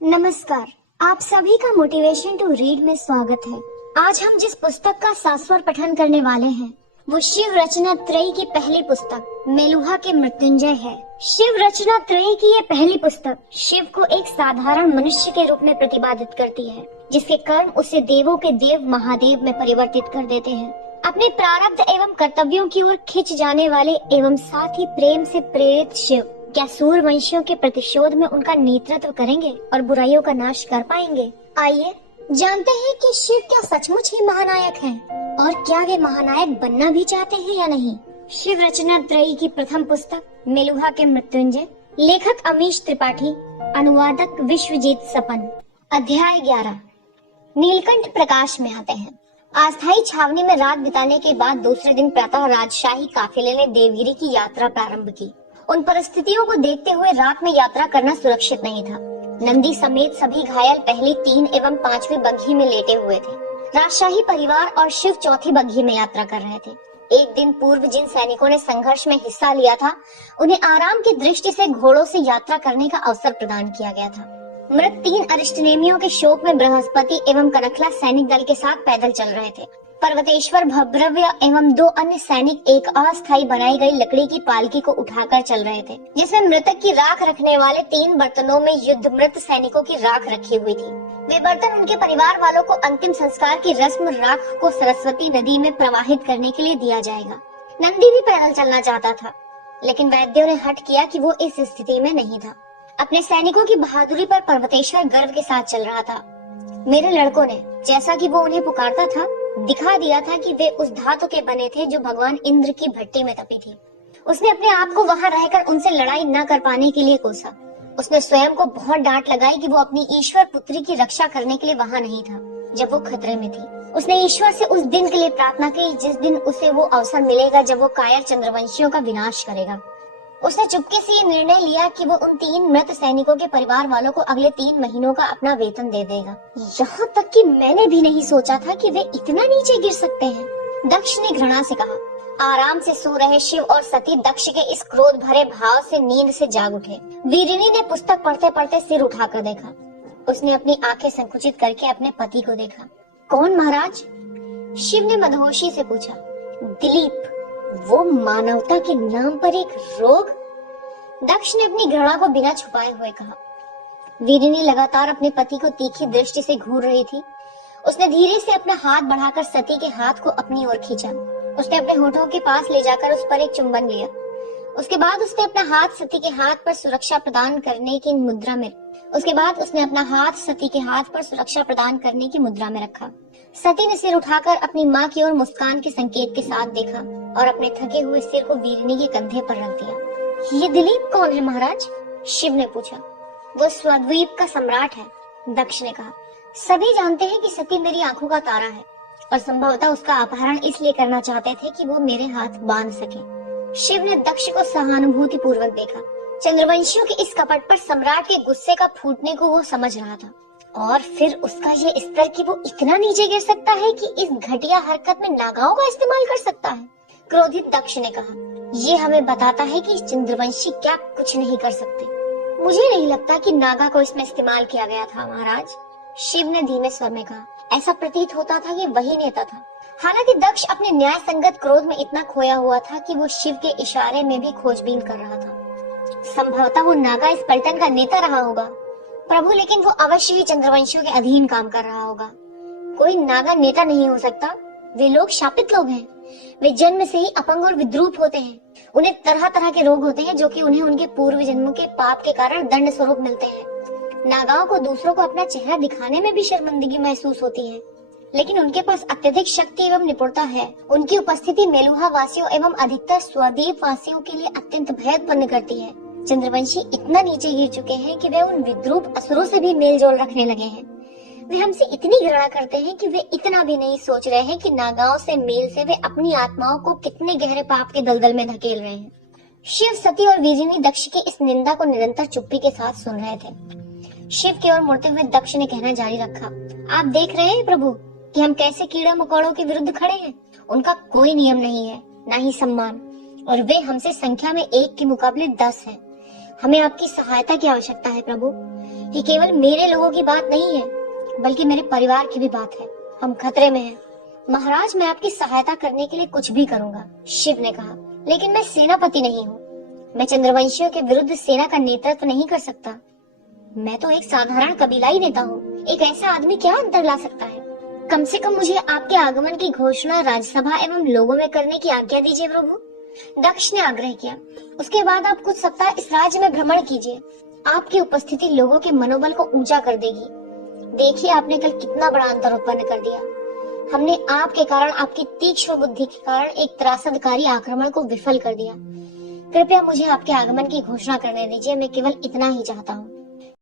नमस्कार, आप सभी का मोटिवेशन टू रीड में स्वागत है। आज हम जिस पुस्तक का सास्वर पठन करने वाले हैं वो शिव रचना त्रयी की पहली पुस्तक मेलुहा के मृत्युंजय है। शिव रचना त्रयी की ये पहली पुस्तक शिव को एक साधारण मनुष्य के रूप में प्रतिपादित करती है, जिसके कर्म उसे देवों के देव महादेव में परिवर्तित कर देते हैं। अपने प्रारब्ध एवं कर्तव्यों की ओर खिंच जाने वाले एवं साथ ही प्रेम से प्रेरित शिव क्या सूर्यवंशियों के प्रतिशोध में उनका नेतृत्व करेंगे और बुराइयों का नाश कर पाएंगे? आइए जानते हैं कि शिव क्या सचमुच ही महानायक हैं और क्या वे महानायक बनना भी चाहते हैं या नहीं। शिव रचना त्रयी की प्रथम पुस्तक मेलुहा के मृत्युंजय, लेखक अमीश त्रिपाठी, अनुवादक विश्वजीत सपन। अध्याय 11। नीलकंठ प्रकाश में आते हैं। अस्थायी छावनी में रात बिताने के बाद दूसरे दिन प्रातः राजशाही काफिले ने देवगिरी की यात्रा प्रारंभ की। उन परिस्थितियों को देखते हुए रात में यात्रा करना सुरक्षित नहीं था। नंदी समेत सभी घायल पहली 3 एवं 5वीं बग्घी में लेटे हुए थे। राजशाही परिवार और शिव चौथी बग्घी में यात्रा कर रहे थे। एक दिन पूर्व जिन सैनिकों ने संघर्ष में हिस्सा लिया था, उन्हें आराम की दृष्टि से घोड़ों से यात्रा करने का अवसर प्रदान किया गया था। मृत 3 अरिष्टनेमियों के शोक में बृहस्पति एवं कनखला सैनिक दल के साथ पैदल चल रहे थे। पर्वतेश्वर भव्रव्य एवं 2 अन्य सैनिक एक अस्थायी बनाई गई लकड़ी की पालकी को उठाकर चल रहे थे, जिसमें मृतक की राख रखने वाले 3 बर्तनों में युद्ध मृत सैनिकों की राख रखी हुई थी। वे बर्तन उनके परिवार वालों को अंतिम संस्कार की रस्म राख को सरस्वती नदी में प्रवाहित करने के लिए दिया जाएगा। नंदी भी पैदल चलना चाहता था, लेकिन वैद्यों ने हट किया कि वो इस स्थिति में नहीं था। अपने सैनिकों की बहादुरी पर पर्वतेश्वर गर्व के साथ चल रहा था। मेरे लड़कों ने, जैसा कि वो उन्हें पुकारता था, दिखा दिया था कि वे उस धातु के बने थे जो भगवान इंद्र की भट्टी में तपी थी। उसने अपने आप को वहां रहकर उनसे लड़ाई न कर पाने के लिए कोसा। उसने स्वयं को बहुत डांट लगाई कि वो अपनी ईश्वर पुत्री की रक्षा करने के लिए वहां नहीं था जब वो खतरे में थी। उसने ईश्वर से उस दिन के लिए प्रार्थना की जिस दिन उसे वो अवसर मिलेगा जब वो कायर चंद्रवंशियों का विनाश करेगा। उसने चुपके से ये निर्णय लिया कि वो उन 3 मृत सैनिकों के परिवार वालों को अगले 3 महीनों का अपना वेतन दे देगा। यहाँ तक कि मैंने भी नहीं सोचा था कि वे इतना नीचे गिर सकते हैं। दक्ष ने घृणा से कहा। आराम से सो रहे शिव और सती दक्ष के इस क्रोध भरे भाव से नींद से जाग उठे। वीरिनी ने पुस्तक पढ़ते पढ़ते सिर उठाकर देखा। उसने अपनी आंखें संकुचित करके अपने पति को देखा। कौन महाराज? शिव ने मदहोशी से पूछा। दिलीप, वो मानवता के नाम पर एक रोग? दक्ष ने अपनी घृणा को बिना छुपाए हुए कहा। वीरिनी लगातार अपने पति को तीखी दृष्टि से घूर रही थी। उसने धीरे से अपना हाथ बढ़ाकर सती के हाथ को अपनी ओर खींचा। उसने अपने होठों के पास ले जाकर उस पर एक चुंबन लिया। उसके बाद उसने अपना हाथ सती के हाथ पर सुरक्षा प्रदान करने की मुद्रा में रखा। सती ने सिर उठाकर अपनी माँ की ओर मुस्कान के संकेत के साथ देखा और अपने थके हुए सिर को वीरिनी के कंधे पर रख दिया। ये दिलीप कौन है महाराज? शिव ने पूछा। वो स्वद्वीप का सम्राट है, दक्ष ने कहा। सभी जानते हैं कि सती मेरी आंखों का तारा है और संभवतः उसका अपहरण इसलिए करना चाहते थे कि वो मेरे हाथ बांध सके। शिव ने दक्ष को सहानुभूति पूर्वक देखा। चंद्रवंशियों के इस कपट पर सम्राट के गुस्से का फूटने को वो समझ रहा था। और फिर उसका ये स्तर कि वो इतना नीचे गिर सकता है कि इस घटिया हरकत में नागाओं का इस्तेमाल कर सकता है। क्रोधित दक्ष ने कहा, ये हमें बताता है कि चंद्रवंशी क्या कुछ नहीं कर सकते। मुझे नहीं लगता कि नागा को इसमें इस्तेमाल किया गया था महाराज, शिव ने धीमे स्वर में कहा। ऐसा प्रतीत होता था कि वही नेता था। हालांकि दक्ष अपने न्याय संगत क्रोध में इतना खोया हुआ था कि वो शिव के इशारे में भी खोजबीन कर रहा था। संभवतः वो नागा इस पलटन का नेता रहा होगा प्रभु, लेकिन वो अवश्य ही चंद्रवंशियों के अधीन काम कर रहा होगा। कोई नागा नेता नहीं हो सकता। वे लोग शापित लोग हैं। वे जन्म से ही अपंग और विद्रूप होते हैं। उन्हें तरह तरह के रोग होते हैं जो कि उन्हें उनके पूर्व जन्मों के पाप के कारण दंड स्वरूप मिलते हैं। नागाओं को दूसरों को अपना चेहरा दिखाने में भी शर्मिंदगी महसूस होती है, लेकिन उनके पास अत्यधिक शक्ति एवं निपुणता है। उनकी उपस्थिति मेलुहा वासियों एवं अधिकतर स्वद्वीप वासियों के लिए अत्यंत भय उत्पन्न करती है। चंद्रवंशी इतना नीचे गिर चुके हैं कि वे उन विद्रूप असुरों से भी मेल जोल रखने लगे हैं। वे हमसे इतनी घृणा करते हैं कि वे इतना भी नहीं सोच रहे हैं कि नागाओं से मेल से वे अपनी आत्माओं को कितने गहरे पाप के दलदल में धकेल रहे हैं। शिव, सती और वीरिनी दक्ष की इस निंदा को निरंतर चुप्पी के साथ सुन रहे थे। शिव की ओर मुड़ते हुए दक्ष ने कहना जारी रखा, आप देख रहे हैं प्रभु कि हम कैसे कीड़ा मकोड़ों के विरुद्ध खड़े हैं। उनका कोई नियम नहीं है, न ही सम्मान, और वे हमसे संख्या में 1 के मुकाबले 10 है। हमें आपकी सहायता की आवश्यकता है प्रभु। ये केवल मेरे लोगों की बात नहीं है, बल्कि मेरे परिवार की भी बात है। हम खतरे में हैं। महाराज, मैं आपकी सहायता करने के लिए कुछ भी करूंगा, शिव ने कहा, लेकिन मैं सेनापति नहीं हूँ। मैं चंद्रवंशियों के विरुद्ध सेना का नेतृत्व नहीं कर सकता। मैं तो एक साधारण कबीलाई नेता हूँ। एक ऐसा आदमी क्या अंतर ला सकता है? कम से कम मुझे आपके आगमन की घोषणा राज्यसभा एवं लोगों में करने की आज्ञा दीजिए प्रभु। दक्ष ने आग्रह किया। उसके बाद आप कुछ सप्ताह इस राज्य में भ्रमण कीजिए। आपकी उपस्थिति लोगों के मनोबल को ऊंचा कर देगी। देखिए आपने कल कितना बड़ा अंतर उत्पन्न कर दिया। हमने आपके कारण, आपकी तीक्ष्ण बुद्धि के कारण एक त्रासदकारी आक्रमण को विफल कर दिया। कृपया मुझे आपके आगमन की घोषणा करने दीजिए, मैं केवल इतना ही चाहता हूँ।